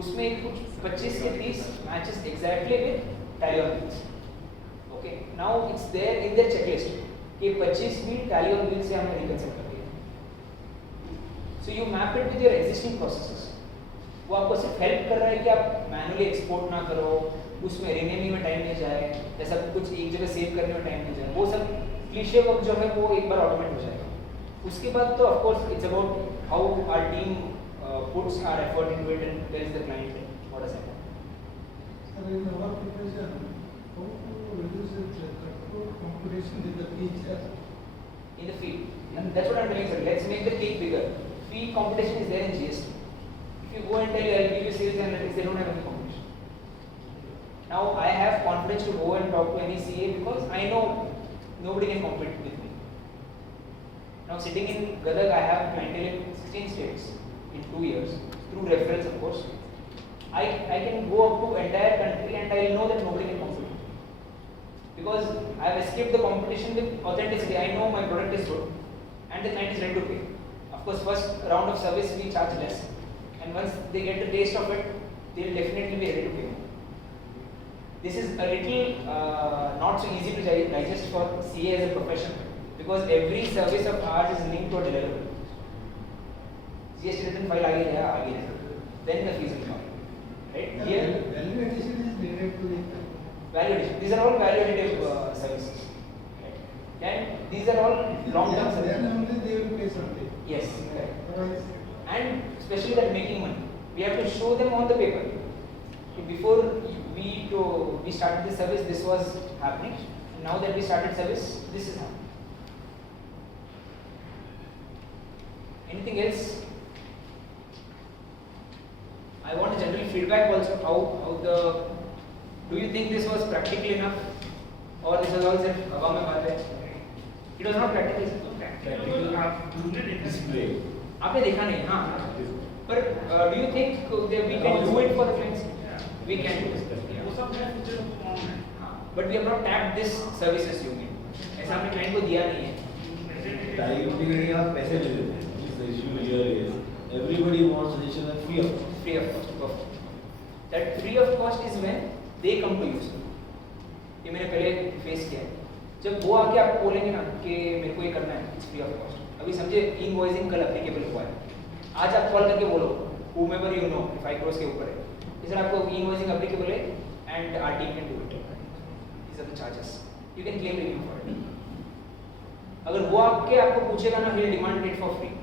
उसमें कुछ 25 से 30 matches exactly with Tally on wheels. Okay, now it's there in their checklist कि 25 भी टैली ऑन व्हील्स से हमने रिकंसिडर कर दिया. So you map it with your existing processes. वो आपको सिर्फ हेल्प कर रहा है कि आप मैनुअली एक्सपोर्ट ना करो, उसमें रिनेमिंग में टाइम नहीं जाए, जैसा कुछ एक जगह सेव करने में टाइम नहीं जाए. वो सब क्लीशे वर्क जो है वो एक बार ऑटोमेट हो जाएगा. उसके बाद तो of course it's about how our team puts our effort into it and tells the client what has happened. Sir, in our preparation, how to introduce a cutthroat competition with the teachers. in the field. And that's what I'm telling you, sir. Let's make the cake bigger. Field competition is there in GST. If you go and tell I'll give you sales analytics, they don't have any competition. Now I have confidence to go and talk to any CA because I know nobody can compete with me. Now sitting in Gadag, I have clientele in 16 states in 2 years through referrals, of course. I can go up to entire country and I know that nobody can compete. Because I have escaped the competition with authenticity. I know my product is good and the client is ready to pay. Of course, first round of service we charge less, and once they get the taste of it, they will definitely be ready to pay more. This is a little not so easy to digest for CA as a profession because every service of ours is linked to a deliverable. GST return file आगे then the fees will come. Right? Here, Value addition is needed to the value addition. These are all value additive services. Right? And these are all long-term Then services. only they will pay something. Yes, correct. Otherwise, And especially that making money, we have to show them on the paper. Before we started this service, this was happening. And now that we started service, this is happening. Anything else? I want a general feedback also. Do you think this was practical enough, or this was all just hवा में बात है? It was not practical. Practical display. आपने देखा नहीं, हाँ. पर do you think that we can do it for the clients? We can do it. वो सब नए फीचर को ऑन है. But we have not tapped this services union. ऐसा हमने client को दिया नहीं है. टाइम भी नहीं आप पैसे दे देते हैं. The issue here is everybody wants suggestion at free of cost. Free of cost. Perfect. That free of cost is when they come to use. ये मैंने पहले फेस किया है. जब वो आके आपको बोलेंगे ना कि मेरे को ये करना है, it's free of cost. अभी समझे इनवॉइसिंग कल एप्लीकेबल हुआ है. आज आप कॉल करके बोलो, whomever you know, 5 crores के ऊपर है. इस तरह आपको इनवॉइसिंग एप्लीकेबल है and our team can do it. These are the charges. You can claim premium for it. अगर वो आपको पूछेगा ना, he'll demand it for free.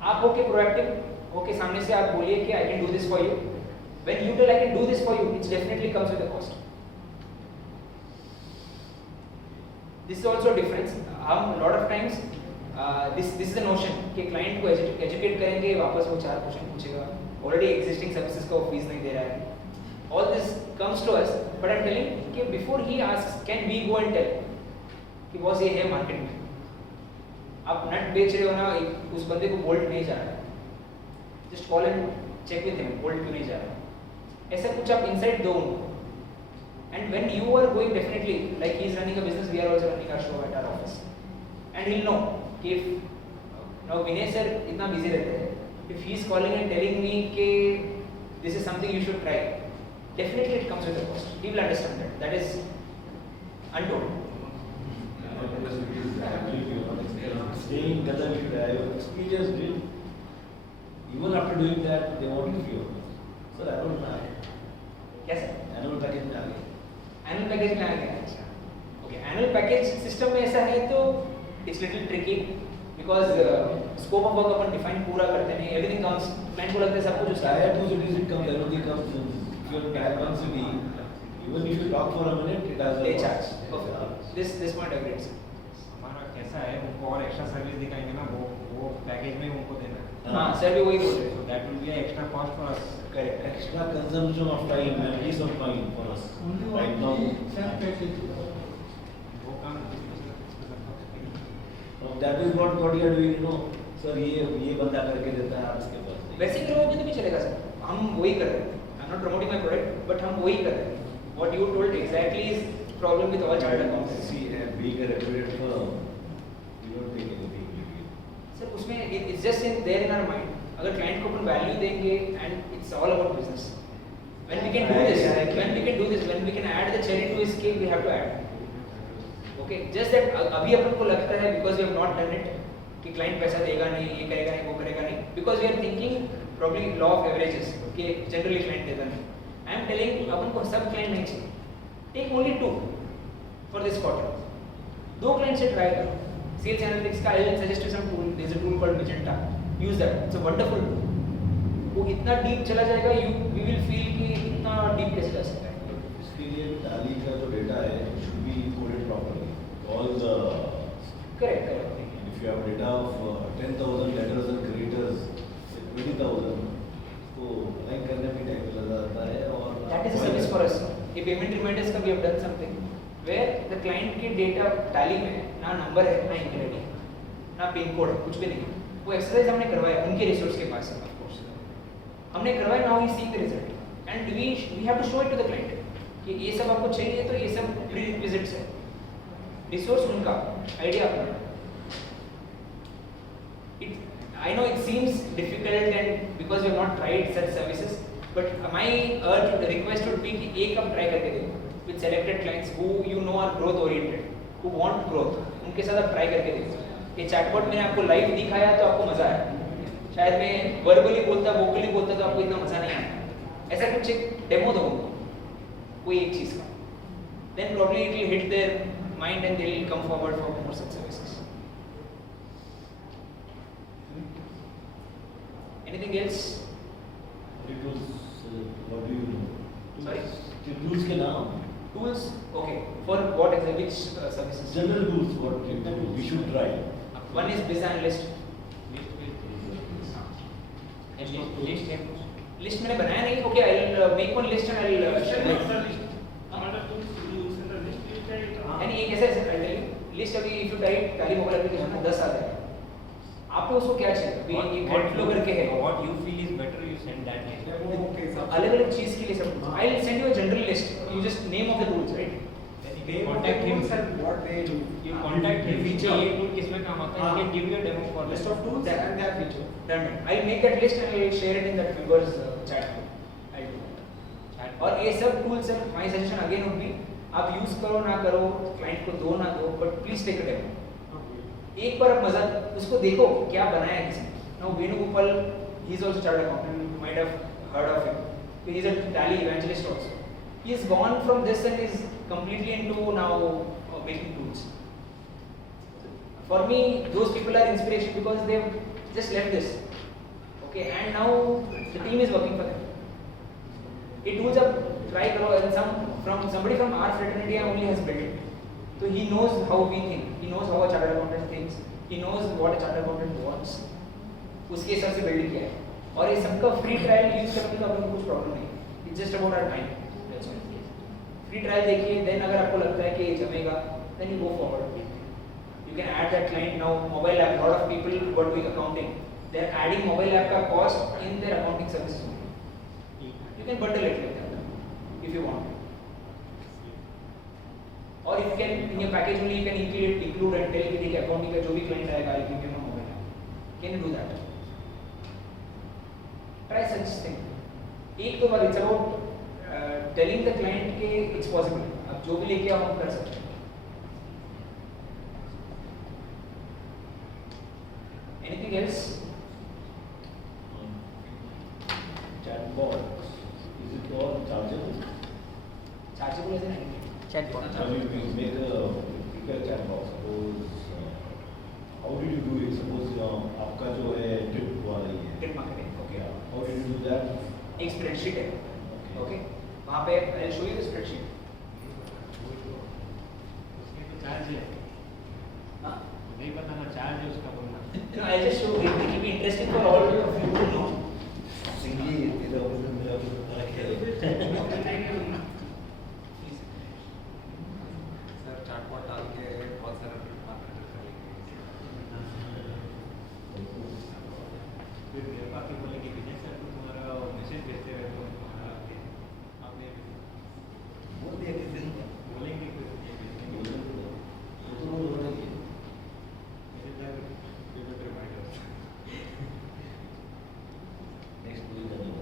आप होके proactive, होके सामने से आप बोलिए कि I can do this for you. When you tell I can do this for you, it definitely comes with a cost. This is also a difference. हम lot of times this is the notion कि client को educate करेंगे, वापस वो 4 question पूछेगा. Already existing services का वो fees नहीं दे रहा है. All this comes to us, but I'm telling कि before he asks, can we go and tell कि बॉस ये है मार्केट में. आप नट बेच रहे हो ना, उस बंदे को बोल्ट नहीं जा रहा है. Just call and check with him, bolt क्यों नहीं जा रहा है. ऐसा कुछ आप insight दो उनको. And when you are going, definitely, like he is running a business, we are also running our show at our office. And he'll know if now Vinay sir इतना busy रहते हैं. If he is calling and telling me कि this is something you should try, definitely it comes with a cost. He will understand that. That is untold. Staying in Qatar, we should have experienced it. Even after doing that, they want to feel. Sir, I don't know. क्या sir? Annual package में आ गए. Annual package में आ गया. अच्छा, okay. Annual package system में ऐसा है तो it's little tricky because scope of work upon define पूरा करते नहीं. एवरीथिंग कम्स, क्लाइंट को लगता है सब कुछ उसका Tier है. 2 cities, it comes, everything comes. If you're in Tier 1 city, even if you talk for a minute, it has a They cost. charge. Perfect. This point agreed sir. हमारा कैसा है, उनको और एक्स्ट्रा सर्विस दिखाएंगे ना, वो package में उनको देना है. हाँ सर भी वही बोल रहे So हैं. that will be an extra cost for us. Correct. Extra consumption of time and peace of mind for us. only Right one now, SAP package. वो काम that is what you are doing, you know. Sir, ये बंदा करके देता है, आप इसके पास. वैसे ही लोगों में तो भी चलेगा सर. हम वही कर रहे हैं. I am not promoting my product, but हम वही कर रहे हैं. What you told exactly is problem with all chartered accountants. See, being a reputed firm, you don't take anything lightly. Sir उसमें it's just in there in our mind. अगर client को अपन value देंगे and it's all about business. When we can do this, when we can add the cherry to his cake, we have to add. Okay, just that अभी अपन को लगता है because we have not done it कि client पैसा देगा नहीं, ये करेगा नहीं, वो करेगा नहीं, because we are thinking probably law of averages कि generally client देता नहीं. I am telling अपन को सब client नहीं चाहिए. Take only 2 for this quarter. 2 clients से try करो. Sales analytics का I will suggest you some tool. There is a tool called Magenta. Use that. It's a wonderful tool. वो इतना deep चला जाएगा, we will feel कि इतना deep कैसे जा सकता है. इसके लिए Tally का जो डेटा है, should be be coded properly. All the Correct, correct. if you have data of 10,000 letters and creators, 20,000, तो लाइन करने में टाइम लग जाता है और That is a service for us. ये payment reminders का we have done something where the client के data tally में ना number है ना email ID है ना पिन कोड है कुछ भी नहीं है. वो एक्सरसाइज हमने करवाया उनके रिसोर्स के पास है of course. हमने करवाया now we see the result and we have to show it to the client कि ये सब आपको चाहिए तो ये सब prerequisites है. रिसोर्स उनका आइडिया अपना. I know it seems difficult and because you have not tried such services, but my request would be कि एक आप try करके देखो with selected clients who you know are growth oriented, who want growth, उनके साथ आप try करके देखो. ये chatbot मैंने आपको live दिखाया तो आपको मजा आया. शायद मैं verbally बोलता vocally बोलता तो आपको इतना मजा नहीं आया. ऐसा कुछ एक डेमो दो कोई एक चीज का. Then probably it will hit their mind and they will come forward for more such services. Anything else? tools, what do you know? Sorry? The tools के नाम. Tools? Okay. For what exactly? Which services? General tools, what we should try. One is Biz Analyst. List है कुछ? List मैंने बनाया नहीं. Okay, I'll make one list and I'll share it. यानी एक ऐसा I'll tell you. List अभी if you type Tally mobile application में 10 आता है. आपको उसको क्या चाहिए? अभी एक हेड फ्लो करके है. What you feel is better, you send that list. अलग-अलग चीज के लिए सब. I'll send you a general list. You just name of the tools, right? Then you can contact him. what they do. You contact him. Feature. ये tool किसमें काम आता है? He can give you a demo for List that. of tools That- and their feature. Done. I'll make that list and I'll share it in that viewers chat. I'll do that. और ये सब tools है. My suggestion again would be आप use करो ना करो, client को दो ना दो, but please take a demo. एक बार आप मजा उसको देखो क्या बनाया है किसी. Now Venugopal, he is also chartered accountant, you might have heard of him. He is a Tally evangelist also. He has gone from this and is completely into now making tools. For me, those people are inspiration because they've just left this. Okay, and now the team is working for them. It tools up, try karo, and somebody from our fraternity only has built it. So he knows how we think. He knows how a chartered accountant thinks. He knows what a chartered accountant wants. उसके हिसाब से build किया है. और ये सबका free trial use करने का आपको कुछ प्रॉब्लम नहीं. It's just about our time. Free trial देखिए, देन अगर आपको लगता है कि ये जमेगा, then you go forward. You can add that client now. Mobile app. Lot of people who are doing accounting, they are adding mobile app का cost in their accounting services. You can bundle it like that if you want. Or if you can in your package only you can include and tell कि देखिए accounting का जो भी client आएगा, I'll give him a mobile app. Can you do that? Try such thing. एक तो बार it's about telling the client कि it's possible. आप जो भी लेके आओ हम कर सकते हैं. Anything else? Chatbot. Is it all chargeable? Chargeable as in Chatbot. When you make a prepare chatbot, suppose how did you do it? Suppose आपका जो है drip वाला ही है. Drip marketing. Okay. Yeah. How did you do that? एक spreadsheet है. Okay. वहाँ पे I'll show you the spreadsheet. उसके तो चार्ज है. हाँ. नहीं पता ना चार्ज है उसका बोलना. No, I'll just show you. It will be interesting for all of you to know. Singly, मेरा सर चार्टबॉट डाल के बहुत सारा ट्रिप मार्केटर करेंगे. फिर मेरे को आके बोलेंगे विजय सर को तुम्हारा मैसेज भेजते रहे तो आपने बोल दिया किसी ने. बोलेंगे फिर ये भेजेंगे. मेरे सर पेपर पे रिमाइंडर. Next week करना.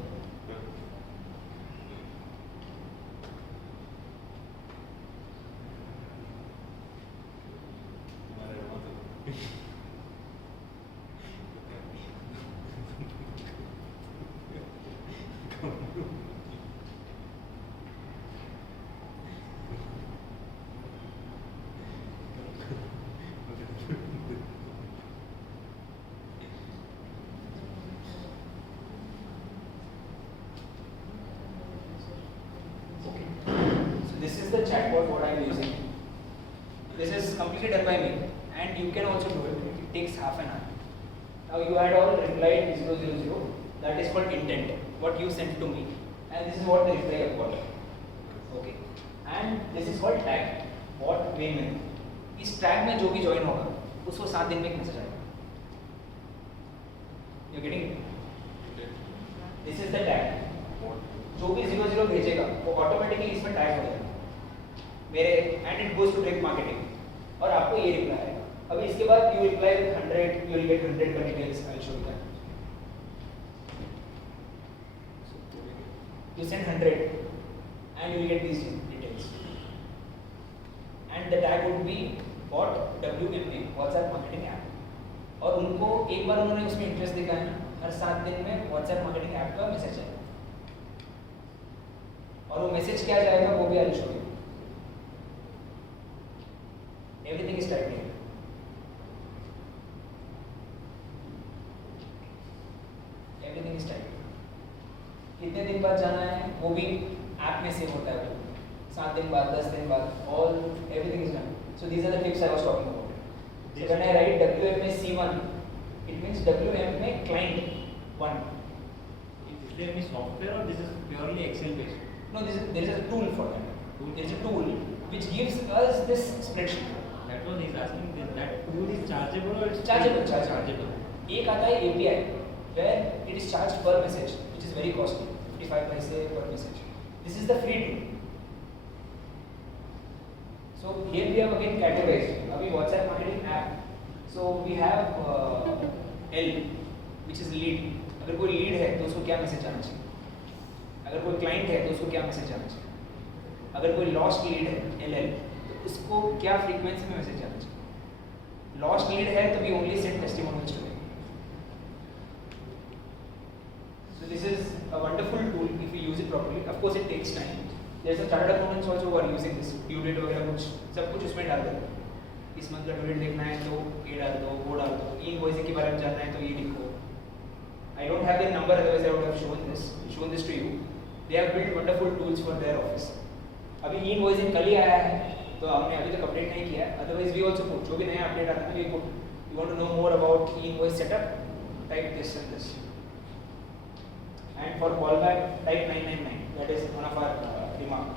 तुम्हारे वहाँ तो completely done by me, and you can also do it. It takes half an hour. Now you had all replied 000. That is called intent. What you sent to me, and this is what the reply I got. Okay. And this is called tag. What way में? इस tag में जो भी join होगा, उसको 7 दिन में एक message आएगा. You getting it? This is the tag. जो भी 00 भेजेगा वो ऑटोमेटिकली इसमें टैग हो जाएगा मेरे and it goes to trade marketing और आपको ये रिप्लाई आएगा. अभी इसके बाद you reply with 100, you will get 100 का details. I will show you that. You send 100 and you will get these details. And the tag would be what WMA, WhatsApp Marketing App. और उनको एक बार उन्होंने उसमें इंटरेस्ट दिखाया ना, हर 7 दिन में WhatsApp Marketing App का मैसेज आएगा. और वो मैसेज क्या जाएगा वो भी आई will show you. Everything is typed here. Everything is typed. कितने दिन बाद जाना है वो भी ऐप में सेव होता है. 7 दिन बाद, 10 दिन बाद, all everything is done. So these are the tips I was talking about. So when I write WMA C1, it means WMA client 1. Is there any software or this is purely Excel based? No, there is a tool for that. There is a tool which gives us this spreadsheet. That was he's asking this, that tool is chargeable or it's Chargeable. एक आता है API where it is charged per message, which is very costly, 55 paise per message. This is the free tool. So here we have again categorized. अभी WhatsApp marketing app. So we have L, which is lead. अगर कोई lead है तो उसको क्या message आना चाहिए? अगर कोई क्लाइंट है तो उसको क्या मैसेज आना चाहिए? अगर कोई लॉस्ट लीड है LL तो उसको क्या फ्रीक्वेंसी में मैसेज आना चाहिए? लॉस्ट लीड है तो we only send testimonials to him. So this is a wonderful tool if you use it properly. Of course it takes time. There's a chartered accountants also who are using this. Due date वगैरह कुछ सब कुछ उसमें डाल दो. इस month का due date देखना है तो ये डाल दो, वो डाल दो. इनवॉइसिंग के बारे में जानना है तो ये लिखो. I don't have their number, otherwise I would have shown this to you. They have built wonderful tools for their office. अभी इनवॉइसिंग कल ही आया है तो हमने अभी तक अपडेट नहीं किया. Otherwise we also put जो भी नया अपडेट आता है we put. You want to know more about invoice setup? Type this and this. And for callback, type 999. That is one of our remark.